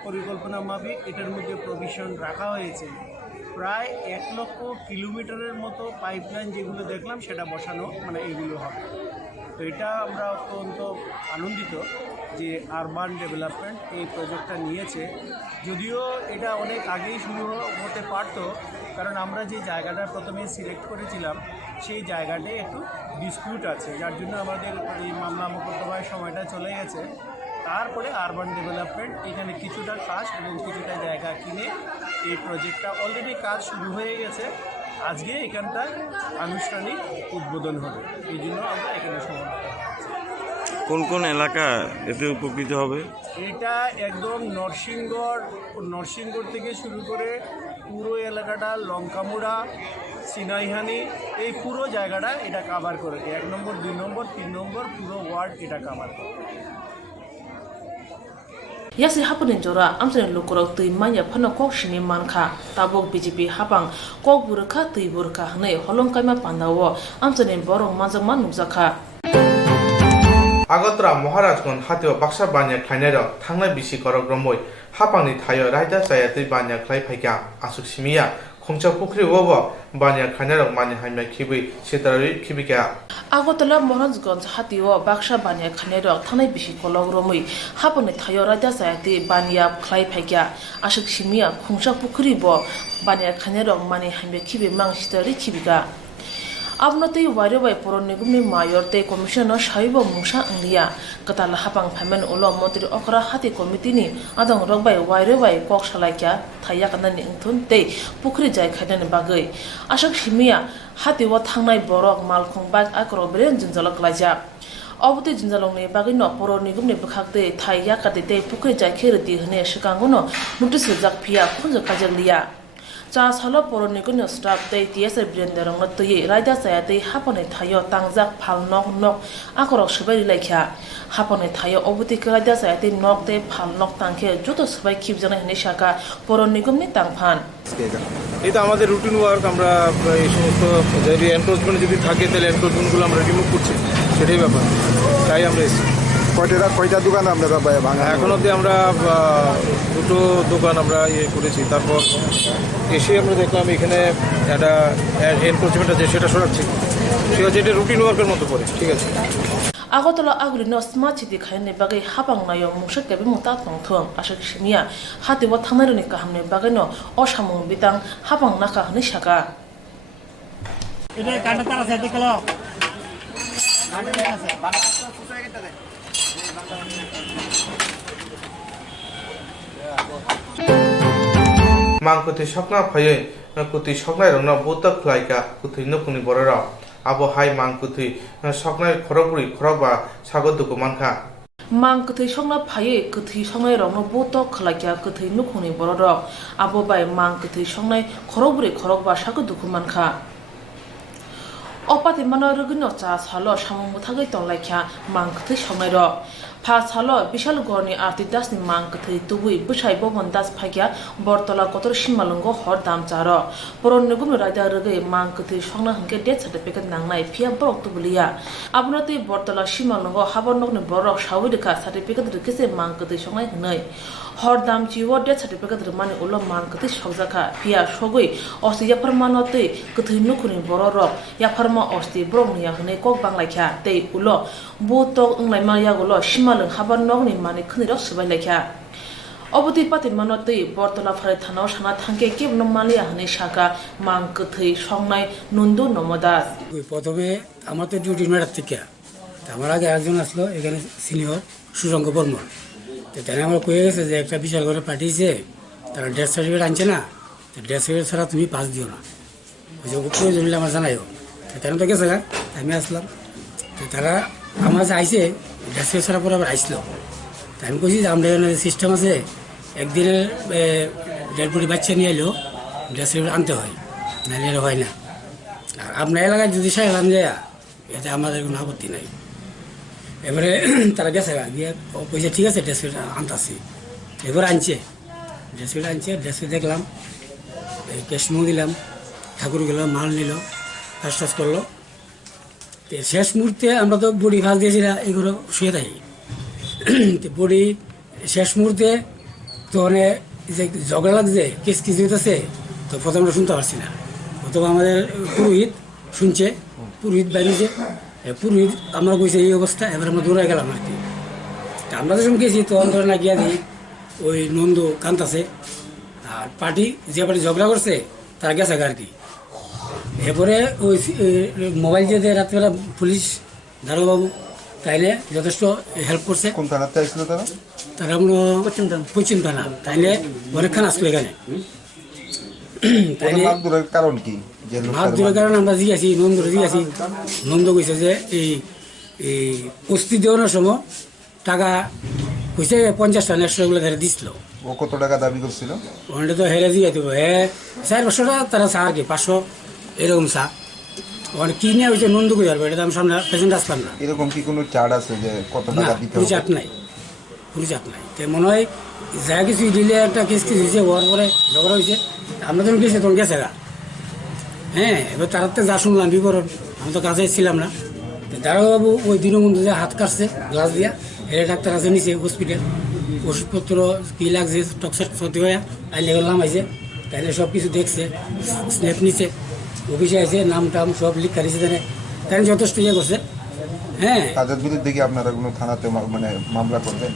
পরিকল্পনা মাফিক এটার মধ্যে প্রভিশন রাখা হয়েছে। প্রায় 1 লক্ষ কিলোমিটারের মতো পাইপলাইন যেগুলো দেখলাম সেটা বসানো, মানে এগুলো হবে। তো এটা আমরা অত্যন্ত আনন্দিত যে আরবান ডেভেলপমেন্ট এই প্রজেক্টটা নিয়েছে। যদিও এটা অনেক আগেই শুরু হতে পারত, কারণ আমরা যে জায়গাটা প্রথমে সিলেক্ট করেছিলাম সেই জায়গাটায় একটু ডিসপিউট আছে, যার জন্য আমাদের এই মামলা মোকদ্দমার সময়টা চলে গেছে। তারপরে আরবান ডেভেলপমেন্ট এখানে কিছুটা কাজ এবং কিছুটা জায়গা কিনে এই প্রজেক্টটা অলরেডি কাজ শুরু হয়ে গেছে। আজকে এখানটার আনুষ্ঠানিক উদ্বোধন হবে, এই জন্য আমরা এখানে সমবেত। কোন কোন এলাকা এতে উপকৃত হবে? এটা একদম নরসিংগড় থেকে শুরু করে পুরো এলাকাটা, লঙ্কামুড়া, সিনাইহানি, এই পুরো জায়গাটা এটা কভার করে। 1 নম্বর 2 নম্বর 3 নম্বর পুরো ওয়ার্ড এটা কভার করে। यासी हापनि जरा आमचनि लुकुरक तै माया फनो कक सिनि मानखा ताबक बीजेपी हापां कक बुरखा तै बुरखा हनै हलंकायमा पान्दावो आमचनि बरं माजमा नुजाखा। আগতরা মহারাজগঞ্জ হাতিও বাক্সা বানিয়া খাইনার থাংনাय বিসি করক রমই হাপাংনি থাयो রাইदा जायातै बानिया खाइ फाइका आसुक सिमिया खंचा पुख्रि वबो बानिया खाइनार मानि हाइमा खिबै सेतारि खिबिका আগতলা মহারাজগঞ্জ হাতিও বাক্সা বানিয়া খাইনার থাংनाय বিসি কলক রমই হাপাংনি থাयो রাইदा जायातै बानिया खाइ फाइका आसुक सिमिया खंचा पुख्रि ब बानिया खाइनार मानि हाइमा खिबै मां सेतारि खिबिका abnotei wairo bai poron nigumni mayor te commissioner shaibo musa anglia katal hapang phamen ulo motri okra hati committee ni adang rok bai wairo bai kok salaikya thaya kana ni thun te pukri jai khaidan bagai ashak simia hati wa thangnai borok malkhong bag akro bren jinjalak laja অবতি জিনজালংনি বাগিনো পরো নিগমনি বখাকতে থাইয়া কাতে পুকুরে যাই খেরতি হনে শিকাঙ্গনো নোটিস জাক ফিয়া খুঁজ কাজলিয়া চা সালো পরো নিগমনি স্টাফ তে টিএসএ ব্রেন্ডারং নতই রাইদা সায়াতে হাপনে থাইও তাংজাক ফাল নক নক আকরক সবাই লাইখা হাপনে থাইও অবতি রাইদা সায়াতে নক তে ফাল নক তাংখে যত সবাই খিপ জানা হনে শাকা পরো নিগমনি তাংফান এটা আমাদের রুটিন ওয়ার্ক আমরা এই সমস্ত যদি এনক্রোচমেন্ট যদি থাকে তাহলে এনক্রোচমেন্টগুলো আমরা রিমুভ করছি সেটাই ব্যাপার তাই আমরা এসেছি কয়টা দোকান আমরা ভাঙা এখন অবধি আমরা দুটো দোকান আমরা ইয়ে করেছি তারপর এসে আমরা দেখলাম এখানে একটা এনক্রোচমেন্ট আছে সেটা সরাচ্ছি ঠিক আছে এটা রুটিন ওয়ার্কের মতো পড়ে ঠিক আছে আগতলা আগুলিনো স্মার্ট সিটি খাইনে বাগै হাপাংনাयो মুসক কেবে মুতা তংথং আশা কিসমিয়া হাতিবো থাंनायनि काहामने बागैनो असामं बितां हापां नाका हनै साका এটা কাটা তারা সাইতে কলো মাংকুতি সকনা ফাयै কুতি সকনাই রংনা বুত খলাইকা কুতি নকুনি বড়রা আবো হাই মাংকুতি সকনাই খরগুরি খরবা সাগদুকু মানখা মাংকুতি সকনা ফাयै কুতি সকনাই রংনা বুত খলাইকা কুতি নকুনি বড়রা আবো বাই মাংকুতি সকনাই খরগুরি খরবা সাগদুকু মানখা অপাতি মানরগিনো চা সালো সামং মুথাগৈ তংলাইখা মাংকুতি সকনাই র ফা সালো বিশাল গড়নি আরতি দাসনি মাংকুতি তুবুই বুসাই ববন দাস ফাইয়া বরতলা কতর সিমালঙ্গ হর দাম চার পরন নিগম রাইদা রগৈ মাংকুতি সকনা হংকে ডেথ সার্টিফিকেট নাংনাই ফিয়া বরক তুবলিয়া আবনতি বরতলা সিমালঙ্গ হাবনকনি বরক সাউইদকা সার্টিফিকেট রকেছে মাংকুতি সকনাই হनै হর দাম জিও ডেথ সার্টিফিকেট রমানি উলো মাংকুতি সকজাখা ফিয়া সগৈ অস্তি ইয়াফারমানতে কথৈ নুখুনি বররক ইয়াফারমা অস্তি ব্রংনিয়া হनै কক বাংলাইখা তেই উলো বুতক 응লাইমায়া গুলো সিমালং হাবনকনি মানি খনিরক সবাই লেখা অবতি পাতি মানতই বরতলা ফারে থানাও সানা থাঙ্কে কেবন মালিয়া হनै শাখা মাংকুতি সকনাই নন্দু নমদাস প্রথমে আমার তো ডিউটি মেটার থেকে আমার আগে একজন আসলো এখানে সিনিয়র সুরঙ্গ বর্মন তো তারা আমার কয়ে গেছে যে একটা বিশাল করে পাঠিয়েছে তারা ডেথ সার্টিফিকেট আনছে না তো ডেথ সার্টিফিকেট ছাড়া তুমি পাস দিও না প্রয়োজন হলে আমার জানাইও তারা তো গেছে আমি আসলাম তো তারা আমার যে আইসে ডেথ সার্টিফিকেট ছাড়া পরে আবার আসলো তা আমি বলছি যে আমরা এখানে সিস্টেম আছে একদিনের ডেড বডি বাচ্চা নিয়ে এলেও ডেথ সার্টিফিকেট আনতে হয় নাহলে হয় না আর আপনার এলাকায় যদি সাইলাম যায় এতে আমাদের কোনো আপত্তি নাই এবারে তারা গেছে গিয়ে পয়সা ঠিক আছে ড্রেস আনতাছি এবার আনছে ড্রেস দেখলাম ক্যাশমো দিলাম ঠাকুর গেল মাল নিল কাজ টাজ করলো শেষ মুহূর্তে আমরা তো বডি ফাঁস দিয়েছিলাম এগুলো শুয়ে থাকি বডি শেষ মুহূর্তে তো মানে যে ঝগড়া লাগছে কেস কিছু হইতেছে তো প্রথম আমরা শুনতে পারছি না প্রথম আমাদের পুরোহিত শুনছে পুরোহিত বাইরেছে পুরোহিত আমরা কইছে এই অবস্থা এবার আমরা দৌড়ে গেলাম আর কি আমরা যখন গেছি তো অন্তরে না গিয়া দিই ওই নন্দু কান্তাছে আর পার্টি যে পার্টি ঝগড়া করছে তারা গেছে আর কি এরপরে ওই মোবাইল দিয়ে দেয় রাত্রিবেলা পুলিশ দারোগাবু তাইলে যথেষ্ট হেল্প করছে কোন থানাতে আসছিল তারা তারা পশ্চিম থানা তাইলে অনেকক্ষণ আসলো এখানে কারণ কি হাত ধরে কারণ আমরা জিজ্ঞাসি নন্দরে জিজ্ঞাসি নন্দ কইছে যে এই কুস্তি দেওয়ানোর সময় টাকা কইছে 50 টাকা 100 গুলো ধরে দিছিল ও কত টাকা দাবি করছিল ওখানে তো হেরে দিয়ে দেবো 400 টাকা তারা চা আর কি 500 এরকম চা ওখানে কি নিয়ে হয়েছে নন্দ কই পারবে এটা আমি সামনে পেশেন্ট আসলাম না এরকম কি কোনো চার্ট আছে যে কত টাকা দিতে হবে চার্ট নাই কোনো চার্ট নাই তো মনে হয় যা কিছু দিলে একটা কেস কিছু হয়েছে হওয়ার পরে ঝগড়া হয়েছে আমরা যখন গেছি তখন গেছে হ্যাঁ এবার তার তো যা শুনলাম বিবরণ আমি তো কাছে ছিলাম না দারোগাবু ওই দীনবন্ধু যে হাত কাটছে গ্লাস দিয়া হেরে ডাক্তার আছে নিচে হসপিটাল ওষুধপত্র কী লাগছে টক্সার সর্দি হয়ে আইনে করলাম আইসে তাইলে সব কিছু দেখছে স্ন্যাপ নিচে অফিসে আছে নাম টাম সব লিখ কাটিছে জানে তাই যথেষ্ট ইয়ে করছে হ্যাঁ তাদের বিরুদ্ধে কি আপনারা কোনো থানাতে মানে মামলা করবেন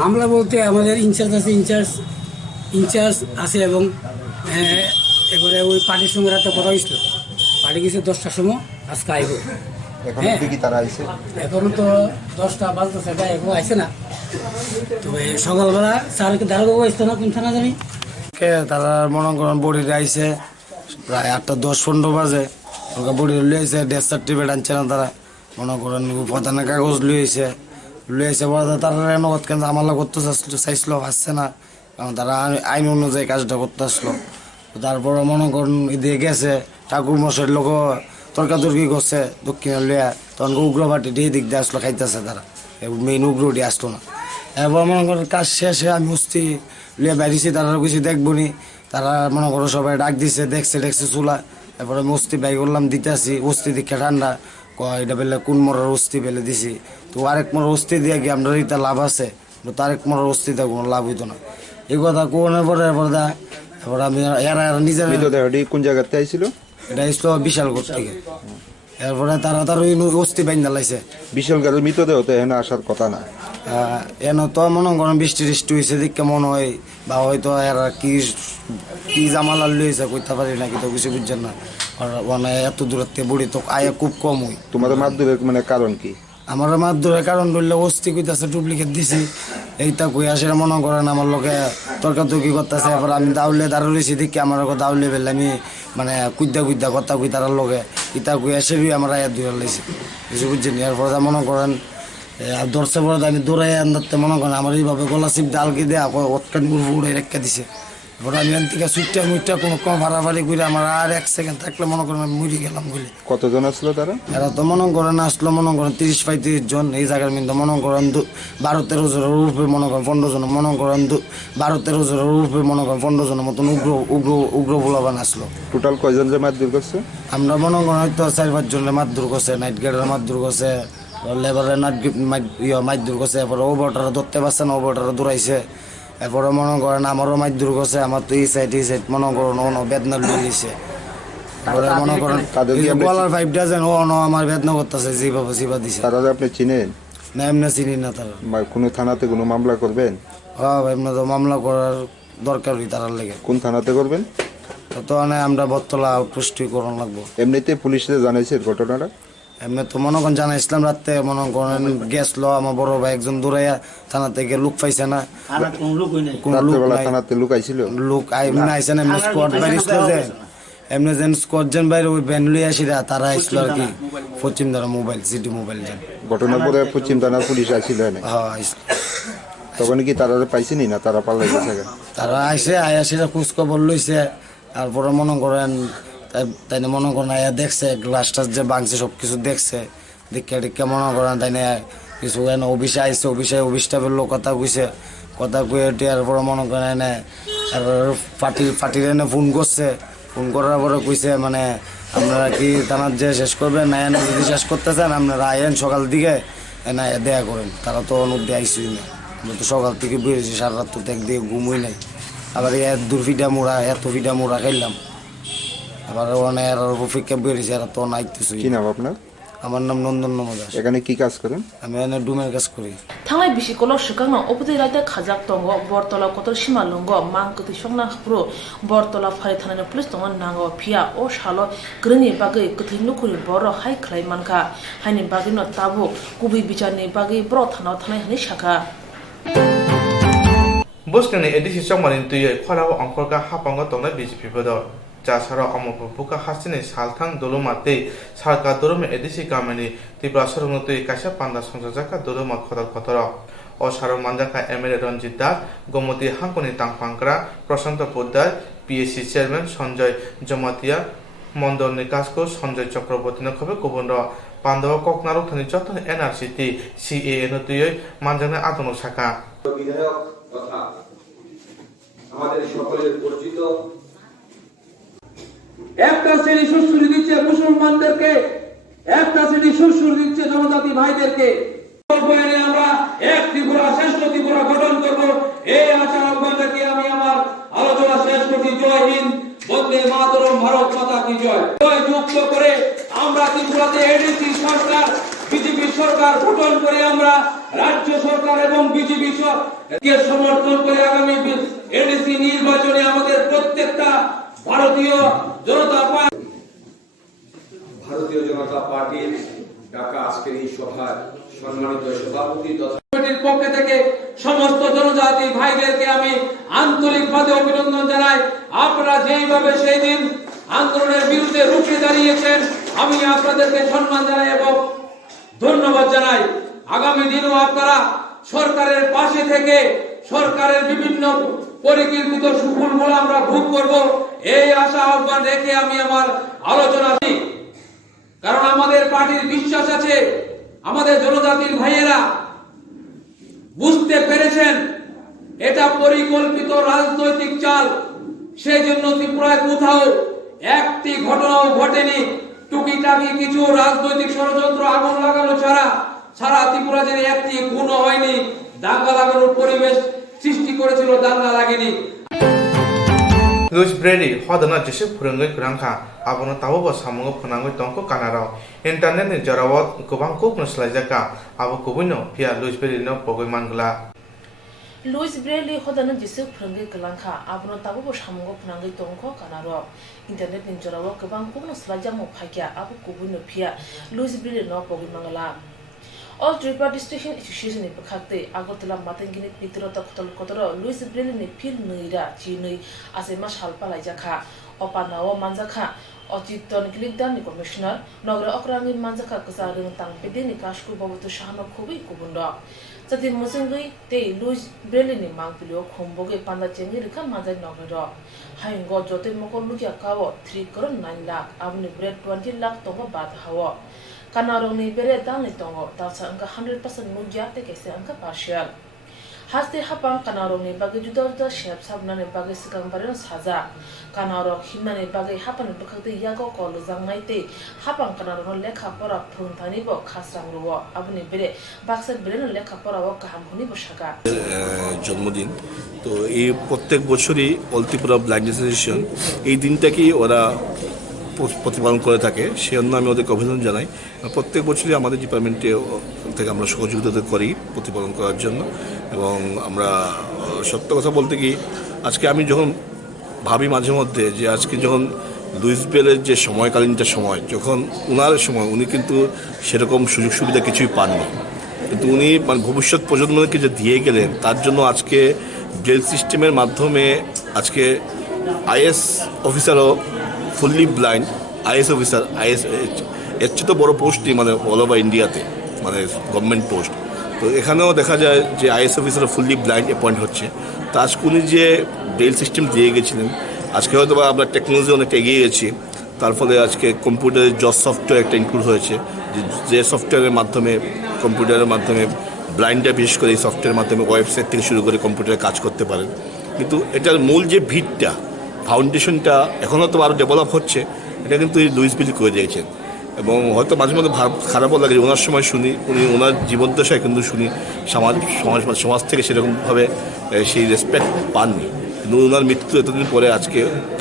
মামলা বলতে আমাদের ইনচার্জ আছে ইনচার্জ আছে এবং এবারে ওই পার্টির সঙ্গে রাতে কথা হয়েছিল পার্টি গেছে 10টার সময় আজকে আইব। এখন কি তারা আইছে? এখনো তো 10টা বাজতেছে, এখনো আইছে না। তবে সকালবেলা স্যারকে দাঁড়াবো আসতো না কোন থানা জানি তারা মনে করেন বডি আইছে প্রায় 8:10-15 বাজে। ওকে বডি লইছে, ডেথ সার্টিফিকেট আনছে না তারা, মনে করেন প্রধানের কাগজ লইছে বলে তারা নগদ কেন আমলা করতে চাইছিল, আসছে না, কারণ তারা আইন অনুযায়ী কাজটা করতে আসলো। তারপরে মনে করেন এদিকে গেছে ঠাকুর মশাইয়ের লোক তর্কাতর্কি করছে দক্ষিণে লইয়া, তখন উগ্রবাটি দিয়ে দিক দিয়ে আসলো, খাইতেছে তারা, মেইন উগ্রটি আসলো না। এরপর মনে করেন কাজ শেষে আমি উস্তি লিয়ে বেরিয়েছি, তারা কিছু দেখবো নি, তারা মনে করো সবাই ডাক দিছে, দেখছে চুলা। এরপরে আমি উস্তি বাই করলাম, দিতে আসি, উস্তি দীক্ষা ঠান্ডা, এটা পেলে কোন মরার উস্তি পেলে দিছি। তো আরেক মরার উস্তি দিয়ে গিয়ে আমরা এটা লাভ আছে, তো আরেক মরার উস্তিতে কোনো লাভ হইতো না। এই কথা কোনের পরে এরপর আমি এরা নিজের কোন জায়গাতে আইছিল? এটা আসলো বিশালগড় থেকে। এরপরে তারা তার ওই অস্থি বাইন্দা লাইছে। বিশালগড়ের মৃতদেহ তো এখানে আসার কথা না। এন তো মনে করেন বৃষ্টি হয়েছে দেখে মনে হয়, বা হয়তো এরা কি জামালা লইছে কইতে পারি না, কিন্তু কিছু বুঝছেন না। মানে এত দূরের থেকে বুড়ি তো আয় খুব কম হয়। তোমাদের মারধরের মানে কারণ কি? আমার মারধরের কারণ বললে অস্থি কইতাছে ডুপ্লিকেট দিছি, এইটা কই আসে মনে করেন আমার লোকে তর্কাতর্কি করতেছে। এরপর আমি দাউলে দাঁড়িয়েছি দেখি আমার দাউলে বেলে আমি মানে কুদ্দা কথা কই তার লোকে ইটা কই এসে আমার আয়া দূরে লাইছি, কিছু বুঝছেন। এরপর মনে করেন দর্শে পরে আমি দৌড়াই আনতে মনে করেন আমার এইভাবে গলা চিপ ডালকে দেয়া অটকান উড়ে রেখে দিছে। এরপর আমি এন থেকে সুইটটা মুইটটা কোনো কম ভাড়াভাড়ি করে আমার আর 1 সেকেন্ড থাকলে মনে করেন আমি মরে গেলাম বলে। কতজন আসলো তারা? এরা তো মনে করেন আসলো মনে করেন 30-35 জন। এই জায়গার মধ্যে মনে করেন 12-13 জনের উপরে মনে করেন 15 জন, মনে করেন 12-13 জনের উপরে মনে করেন 15 জনের মতন উগ্র বলাবান আসলো। টোটাল কয়জন যে মারধর করছে? আমরা মনে করেন হয়তো 4-5 জনের মারধর করছে, নাইট গার্ডের মারধর করছে, লেবারের মারধর করছে। এরপরে ওভারটারা ধরতে পারছে না, ওভারটারা দৌড়াইছে। এরপরে মনে করেন আমারও মারধর করছে, আমার তো এই সাইড মনে করেন বেদনা লুয়ে দিছে। এরপরে মনে করেন গলার পাইপটা যেন আমার বেদনা করতেছে যেভাবে জিবা দিছে। তারা আপনি চিনেন না? এমনি চিনি না তারা। কোনো থানাতে কোনো মামলা করবেন? হ্যাঁ এমনি তো মামলা করার দরকার হই তারার লেগে। কোন থানাতে করবেন? তো আমরা বটতলা আউটপোস্টই করণ লাগবো। এমনিতে পুলিশে জানাইছে ঘটনাটা? এমনি তো মনে করেন জানাইছিলাম, রাত্রে মনে করেন গেছিল আমার বড় ভাই একজন দৌড়াইয়া থানা থেকে লুক পাইছে না, কোনো লোক নাই। থানাতে লোক আইছিল? লোক আইসে না, এমনি স্কোয়াড বাইরেছিল যে এমনি যেন স্কোয়াড যেন বাইরে ওই ভ্যান লুই আসি তারা আইসল আর কি, পশ্চিম ধারা মোবাইল সিটি মোবাইল যেন। ঘটনার পরে পশ্চিম থানার পুলিশ আসছিল? হ্যাঁ আইসল। তখন কি তারা পাইছিনি না তারা পাল্লাই গেছে? তারা আইসে আয়াসিরা খোঁজ খবর লইছে। তারপরে মনে করেন তাই মনে করেন আয়া দেখছে গ্লাস টাস যে ভাঙছে সব কিছু দেখছে, দেখে মনে করেন তাই না কিছু অফিসে আইসে, অফিসটা বললো কথা কইছে, কথা কয়ে টিয়ার পরে মনে করেন এনে পার্টির এনে ফোন করছে, ফোন করার পরে কইছে মানে আপনারা কি থানার যে শেষ করবেন না, এনে যদি শেষ করতে চান আপনারা আয়েন সকাল দিকে এনে দেয়া করেন। তারা তো অনুদ্দে আইসই না, আমরা তো সকাল থেকে বেরিয়েছি, সারা রাত তো দেখ দিয়ে ঘুমই নাই। আবার এত ফিটা মোড়া খাইলাম, আবার অফিকা বেরিয়েছি, এরা তো নাইতেছি। কি নাম আপনার? আমার নাম নন্দন নমদাস। এখানে কি কাজ করেন? আমি এখানে ডুমের কাজ করি। থাংলাই বিশিকল সিগাং অপতি রাতে খাজাক দङ বরতলা কতল সীমা লঙ্গ মাংকতি সংনা পুরো বরতলা ফারি থানানি পুলিশ দङ নাঙ্গ ফিয়া ও শালো গ্রেনি বাগै কথৈ নুকুরি बर हाइ खलाय मानखा हाइनि बागै न ताबु कुबि बिचारनि बागै बर थानाव थानाय हानि शाखा बोसकनि एडिसि चंमानि तुयै फलाव अंकरगा हापांग दंनाय बिजेपि बद जासारा अमरपुका हासिनि सालथां दलुमाते सरकार दलुम एडिसि गामिनि त्रिपुरा सरंग तुयै कासा पान्दा संजाजाका दलुमा खतर ओ सारो मानजाका एमएलए रंजित दास गोमती हांकनि तांपांकरा प्रशांत पोद्दार पिएससि चेयरमैन संजय जमातिया मंडल निकासको संजय चक्रवर्ती नखबे गुबुन पांडव ककनारक थानि जतन एनआरसीटी सीएए तुयै मानजाना आतनो शाखा বিধায়ক তথা আমাদের সকলের পরিচিত একটা শ্রেণী সুশ্রী দিচ্ছে মুসলমানদেরকে, একটা শ্রেণী সুশ্রী দিচ্ছে জনজাতি ভাইদেরকে। আমরা এক ত্রিপুরা শ্রেষ্ঠ ত্রিপুরা গঠন করব, এই আশা আহ্বান রেখে আমি আমার আলোচনা শেষ করছি। জয় হিন্দ, বন্দে মাতরম, ভারত মাতা কি জয়। জয় যুক্ত করে আমরা ত্রিপুরাতে এডিসি সরকার বিজেপি সরকার গঠন করে আমরা রাজ্য সরকার এবং বিজেপি কে সমর্থন করে আগামী এডিসি নির্বাচনে আমাদের প্রত্যেকটা ভারতীয় জনতা পার্টি ভারতীয় জনতা পার্টির ডাকা আজকের এই সভার সম্মানিত সভাপতি তথা কমিটির পক্ষ থেকে সমস্ত জনজাতি ভাইদেরকে আমি আন্তরিকভাবে অভিনন্দন জানাই। আপনারা যেইভাবে সেই দিন আন্দোলনের বিরুদ্ধে রুখে দাঁড়িয়েছেন, আমি আপনাদেরকে সম্মান জানাই এবং ধন্যবাদ জানাই। আগামী দিনও আপনারা সরকারের পাশে থেকে সরকারের বিভিন্ন পরিকল্পিত সুফলগুলো আমরা ভোগ করব, এই আশা আহ্বান রেখে আমি আমার আলোচনা, কারণ আমাদের পার্টির বিশ্বাস আছে আমাদের জনজাতির ভাইয়েরা বুঝতে পেরেছেন এটা পরিকল্পিত রাজনৈতিক চাল। সেই জন্য ত্রিপুরায় কোথাও একটি ঘটনাও ঘটেনি, টুকিটাকি কিছু রাজনৈতিক ষড়যন্ত্র আগুন লাগানো ছাড়া সারা ত্রিপুরা জেলে একটি খুনও হয়নি। দাঙ্গা লাগানোর পরিবেশ সৃষ্টি করেছিল, দাঙ্গা লাগেনি। লুইস ব্রেলি হদনা যেসে ফোরঙ্গই গ্রাংখা আবনো তাবো সামঙ্গ ফনাঙ্গই তংকো কানারাও internet ni jarawat gobang kok no slaijaka abo kubuino pia Luis Breli no pogoi mangla Luis Breli hodana jise phrangai galangkha abno tabu bo samungo phrangai tongkho kanaro internet ni jarawat gobang kok no slaijamo phakya abo kubuino pia Luis Breli no pogoi mangla All Tripura District Association ni pakhakte Agartala matengini pitrota kotoro Luis Breli ni phil neira chinui asema salpa laijaka opanawo manjaka Ochiton Glikdan ni Commissioner Nogra Okrami Manjaka Kasaring Tang Pede ni Kashku Babutu Shahno Kubi Kubundo Jati Musingui te Luis Breli ni Mangpilio Khomboge Panda Chengi Rika Manjai Nogro Haingo Jote Moko Lukia Kawo 3 crore 9 lakh Abni Bread 20 lakh Tongo Bat Hawo Kanarong ni Bere Dan ni Tongo Dalsa Angka 100% Mugia te Kese Angka partial Haste hapang kanarong ni bagi juda shep sabna ni bagi sikang barin saja kanarong himna ni bagi hapan bekakte yago kol zangnai te hapang kanarong lekha pora pruntani bo khasrang ruwo abni bere bakset bere lekha pora wo kaham huni bosaka জন্মদিন তো এই প্রত্যেক বছরই অল ত্রিপুরা ব্লাইন্ড অ্যাসোসিয়েশন এই দিনটাকেই ওরা প্রতিপালন করে থাকে, সে জন্য আমি ওদেরকে অভিনন্দন জানাই। প্রত্যেক বছরই আমাদের ডিপার্টমেন্টে থেকে আমরা সহযোগিতা করি প্রতিপালন করার জন্য। এবং আমরা সত্য কথা বলতে কি আজকে আমি যখন ভাবি মাঝে মধ্যে যে আজকে যখন লুইস ব্রেলের যে সময়কালীনটা সময় যখন ওনার সময় উনি কিন্তু সেরকম সুযোগ সুবিধা কিছুই পাননি, কিন্তু উনি মানে ভবিষ্যৎ প্রজন্মকে যে দিয়ে গেলেন তার জন্য আজকে ব্রেল সিস্টেমের মাধ্যমে আজকে আইএস অফিসারও fully blind IAS officer IAS এর চেয়ে তো বড়ো পোস্টই মানে অল ওভার ইন্ডিয়াতে মানে গভর্নমেন্ট পোস্ট। তো এখানেও দেখা যায় যে IAS officer fully blind appoint হচ্ছে। তো আজকে উনি যে ব্রেল সিস্টেম দিয়ে গেছিলেন, আজকে হয়তো বা আমরা টেকনোলজি অনেকটা এগিয়ে গেছি, তার ফলে আজকে কম্পিউটারের জজ সফটওয়্যার একটা ইনক্লুড হয়েছে, যে সফটওয়্যারের মাধ্যমে কম্পিউটারের মাধ্যমে ব্লাইন্ডরা বিশেষ করে এই সফটওয়্যারের মাধ্যমে ওয়েবসাইট থেকে শুরু করে কম্পিউটারে কাজ করতে পারেন। কিন্তু এটার মূল যে ভিতটা ফাউন্ডেশনটা এখনও তো আরও ডেভেলপ হচ্ছে, এটা কিন্তু এই লুইস ব্রেলি করে দিয়েছেন। এবং হয়তো মাঝে মধ্যে খারাপও লাগে ওনার সময় শুনি উনি ওনার জীবদ্দশায় কিন্তু শুনি সমাজ থেকে সেরকমভাবে সেই রেসপেক্ট পাননি, কিন্তু ওনার মৃত্যু এতদিন পরে আজকে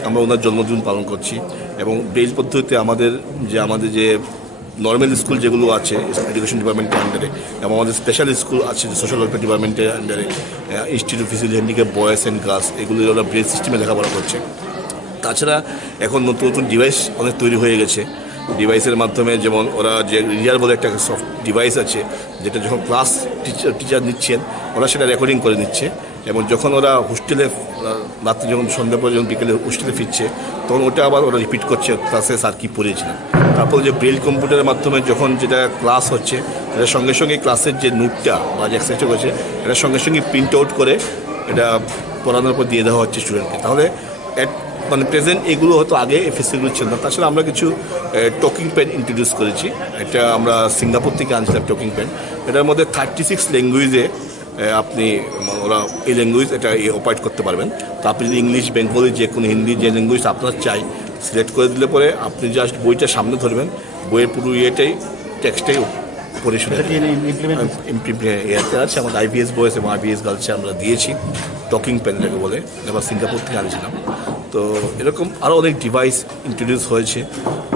আমরা ওনার জন্মদিন পালন করছি। এবং ব্রেল পদ্ধতিতে আমাদের যে নর্মাল স্কুল যেগুলো আছে এডুকেশন ডিপার্টমেন্টের আন্ডারে এবং আমাদের স্পেশাল স্কুল আছে সোশ্যাল ওয়েলফেয়ার ডিপার্টমেন্টের আন্ডারে institute of physical handicap boys and girls এগুলো ওরা ব্রেল সিস্টেমে লেখাপড়া করছে। তাছাড়া এখন নতুন নতুন ডিভাইস অনেক তৈরি হয়ে গেছে, ডিভাইসের মাধ্যমে যেমন ওরা যে রিডার বলে একটা সফট ডিভাইস আছে যেটা যখন ক্লাস টিচার নিচ্ছেন ওরা সেটা রেকর্ডিং করে নিচ্ছে, এবং যখন ওরা হোস্টেলে রাত্রে যখন সন্ধ্যা পরে যখন বিকেলে হোস্টেলে ফিরছে তখন ওটা আবার ওরা রিপিট করছে ক্লাসে স্যার কী পড়িয়েছিলেন। তারপর যে ব্রেল কম্পিউটারের মাধ্যমে যখন যেটা ক্লাস হচ্ছে এটার সঙ্গে সঙ্গে ক্লাসের যে নোটটা বা যে এক্সারসাইজটা করছে এটার সঙ্গে সঙ্গে প্রিন্ট আউট করে এটা পড়ানোর পর দিয়ে দেওয়া হচ্ছে স্টুডেন্টকে। তাহলে মানে প্রেজেন্ট এগুলো হয়তো আগে ফেসিলিটি ছিল না। তাছাড়া আমরা কিছু টকিং পেন ইন্ট্রোডিউস করেছি, এটা আমরা সিঙ্গাপুর থেকে আনছিলাম টকিং পেন। এটার মধ্যে 36 ল্যাঙ্গুয়েজে আপনি ওরা এই ল্যাঙ্গুয়েজ এটা অপারেট করতে পারবেন। তো আপনি যদি ইংলিশ বেঙ্গলি যে কোনো হিন্দি যে ল্যাঙ্গুয়েজ আপনার চাই সিলেক্ট করে দিলে পরে আপনি জাস্ট বইটা সামনে ধরবেন, বইয়ের পুরো ইয়েটাই টেক্সটাই পড়ে শুনে ইয়েতে আছে আমাদের আইপিএস বয়েস এবং আইপিএস গার্লসে আমরা দিয়েছি টকিং পেন যেটাকে বলে, এবার সিঙ্গাপুর থেকে আনছিলাম। তো এরকম আরও অনেক ডিভাইস ইন্ট্রোডিউস হয়েছে,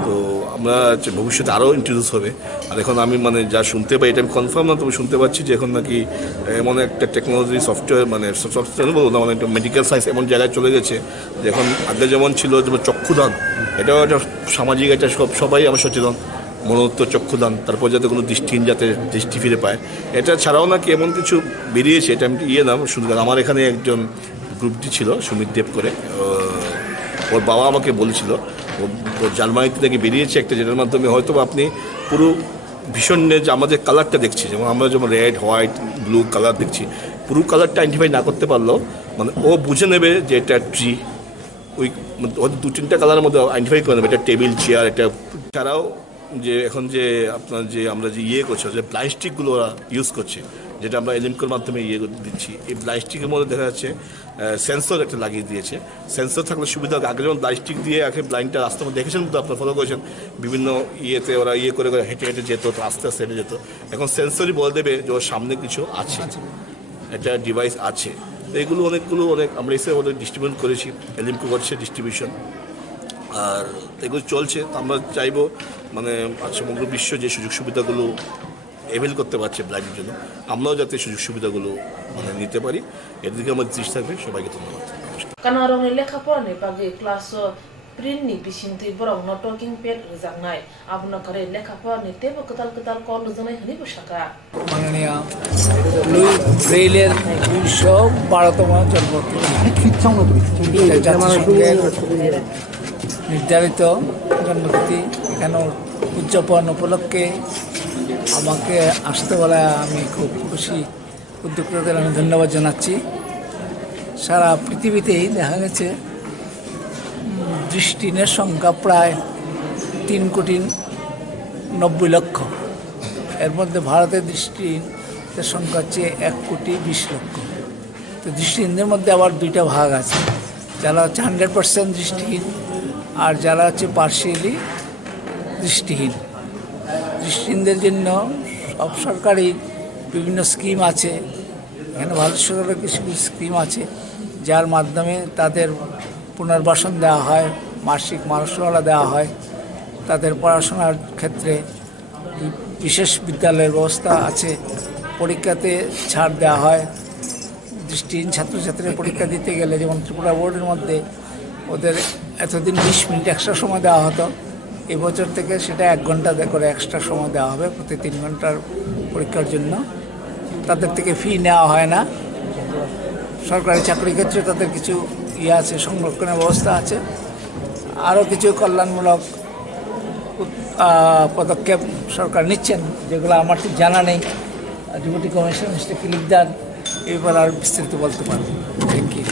তো আমরা ভবিষ্যতে আরও ইন্ট্রোডিউস হবে। আর এখন আমি মানে যা শুনতে পাই এটা আমি কনফার্ম না, তবে শুনতে পাচ্ছি যে এখন নাকি এমন একটা টেকনোলজি সফটওয়্যার মানে সফটওয়্যার বলবো না মানে একটা মেডিকেল সায়েন্স এমন জায়গায় চলে গেছে যে এখন আগে যেমন ছিল যেমন চক্ষুদান, এটাও একটা সামাজিক একটা সবাই আমরা সচেতন মনোত্ত চক্ষুদান, তারপর যাতে কোনো দৃষ্টিহীন যাতে দৃষ্টি ফিরে পায়। এটা ছাড়াও নাকি এমন কিছু বেরিয়েছে, এটা আমি নাম শুধু আমার এখানে একজন গ্রুপটি ছিল সুমিত দেব করে, ওর বাবা আমাকে বলেছিল ওর জার্মানিতে নাকি বেরিয়েছে একটা, যেটার মাধ্যমে হয়তো আপনি পুরো ভীষণ যে আমাদের কালারটা দেখছি, যেমন আমরা যেমন রেড হোয়াইট ব্লু কালার দেখছি, পুরো কালারটা আইডেন্টিফাই না করতে পারলেও মানে ও বুঝে নেবে যে এটা ট্রি, ওই হয়তো 2-3টা কালারের মধ্যে আইডেন্টিফাই করে নেবে এটা টেবিল চেয়ার। এটা ছাড়াও যে এখন যে আপনার যে আমরা যে করছি যে প্লাস্টিকগুলো ওরা ইউজ করছে, যেটা আমরা এলিমকোর মাধ্যমে দিচ্ছি, এই প্লাস্টিকের মধ্যে দেখা যাচ্ছে সেন্সর একটা লাগিয়ে দিয়েছে। সেন্সর থাকলে সুবিধা, আগে যেমন প্লাস্টিক দিয়ে আগে ব্লাইন্ডটা রাস্তার মধ্যে দেখেছেন তো আপনারা ফলো করেছেন, বিভিন্ন ওরা করে হেঁটে হেঁটে যেত, আস্তে আস্তে হেঁটে যেত। এখন সেন্সরই বলে দেবে যে ওর সামনে কিছু আছে, একটা ডিভাইস আছে। এগুলো অনেক আমরা এসে ওদের ডিস্ট্রিবিউট করেছি, এলিমকো করছে ডিস্ট্রিবিউশন, আর এগুলো চলছে। আমরা চাইবো মানে সমগ্র বিশ্ব যে সুযোগ সুবিধাগুলো অ্যাভেল করতে পারছে ব্লাইন্ডের জন্য, আমরাও যাতে সুযোগ সুবিধাগুলো মানে নিতে পারি, এর দিকে আমার দৃষ্টি থাকবে। সবাইকে ধন্যবাদ। কানারংনি লেখাপড়ানি বাগै ক্লাस प्रिन्टनि बिसिंथि बर'नो टकिं पेड रोजाबनाय आबुना करे लेखापड़ानि तेबो कताल कल रोजाबनाय हनिबो साका माननीय लुई ब्रेइलेर 212তম জন্মদিন নির্ধারিত জন্মতিথি এখানে উদযাপন উপলক্ষে আমাকে আসতে বলায় আমি খুব খুশি। উদ্যোক্তাদের আমি ধন্যবাদ জানাচ্ছি। সারা পৃথিবীতেই দেখা গেছে দৃষ্টিহীনের সংখ্যা প্রায় 3,90,00,000। এর মধ্যে ভারতের দৃষ্টিহীনদের সংখ্যা হচ্ছে 1,20,00,000। তো দৃষ্টিহীনদের মধ্যে আবার দুইটা ভাগ আছে, যারা হচ্ছে 100% দৃষ্টিহীন আর যারা হচ্ছে পার্শিয়ালি দৃষ্টিহীন। দৃষ্টিহীনদের জন্য সব সরকারি বিভিন্ন স্কিম আছে, এখানে ভারত সরকারের কিছু স্কিম আছে যার মাধ্যমে তাদের পুনর্বাসন দেওয়া হয়, মাসিক মানসওয়ালা দেওয়া হয়, তাদের পড়াশোনার ক্ষেত্রে বিশেষ বিদ্যালয়ের ব্যবস্থা আছে, পরীক্ষাতে ছাড় দেওয়া হয়। দৃষ্টিহীন ছাত্রছাত্রীরা পরীক্ষা দিতে গেলে যেমন ত্রিপুরা বোর্ডের মধ্যে ওদের এতদিন 20 মিনিট এক্সট্রা সময় দেওয়া হতো, এবছর থেকে সেটা 1 ঘন্টা করে এক্সট্রা সময় দেওয়া হবে প্রতি 3 ঘন্টার পরীক্ষার জন্য। তাদের থেকে ফি নেওয়া হয় না। সরকারি চাকরির ক্ষেত্রে তাদের কিছু আছে, সংরক্ষণের ব্যবস্থা আছে। আরও কিছু কল্যাণমূলক পদক্ষেপ সরকার নিচ্ছেন, যেগুলো আমার ঠিক জানা নেই। ডেপুটি কমিশনার মিস্টার কিলিকদার এবার আর বিস্তারিত বলতে পারবেন। Thank you.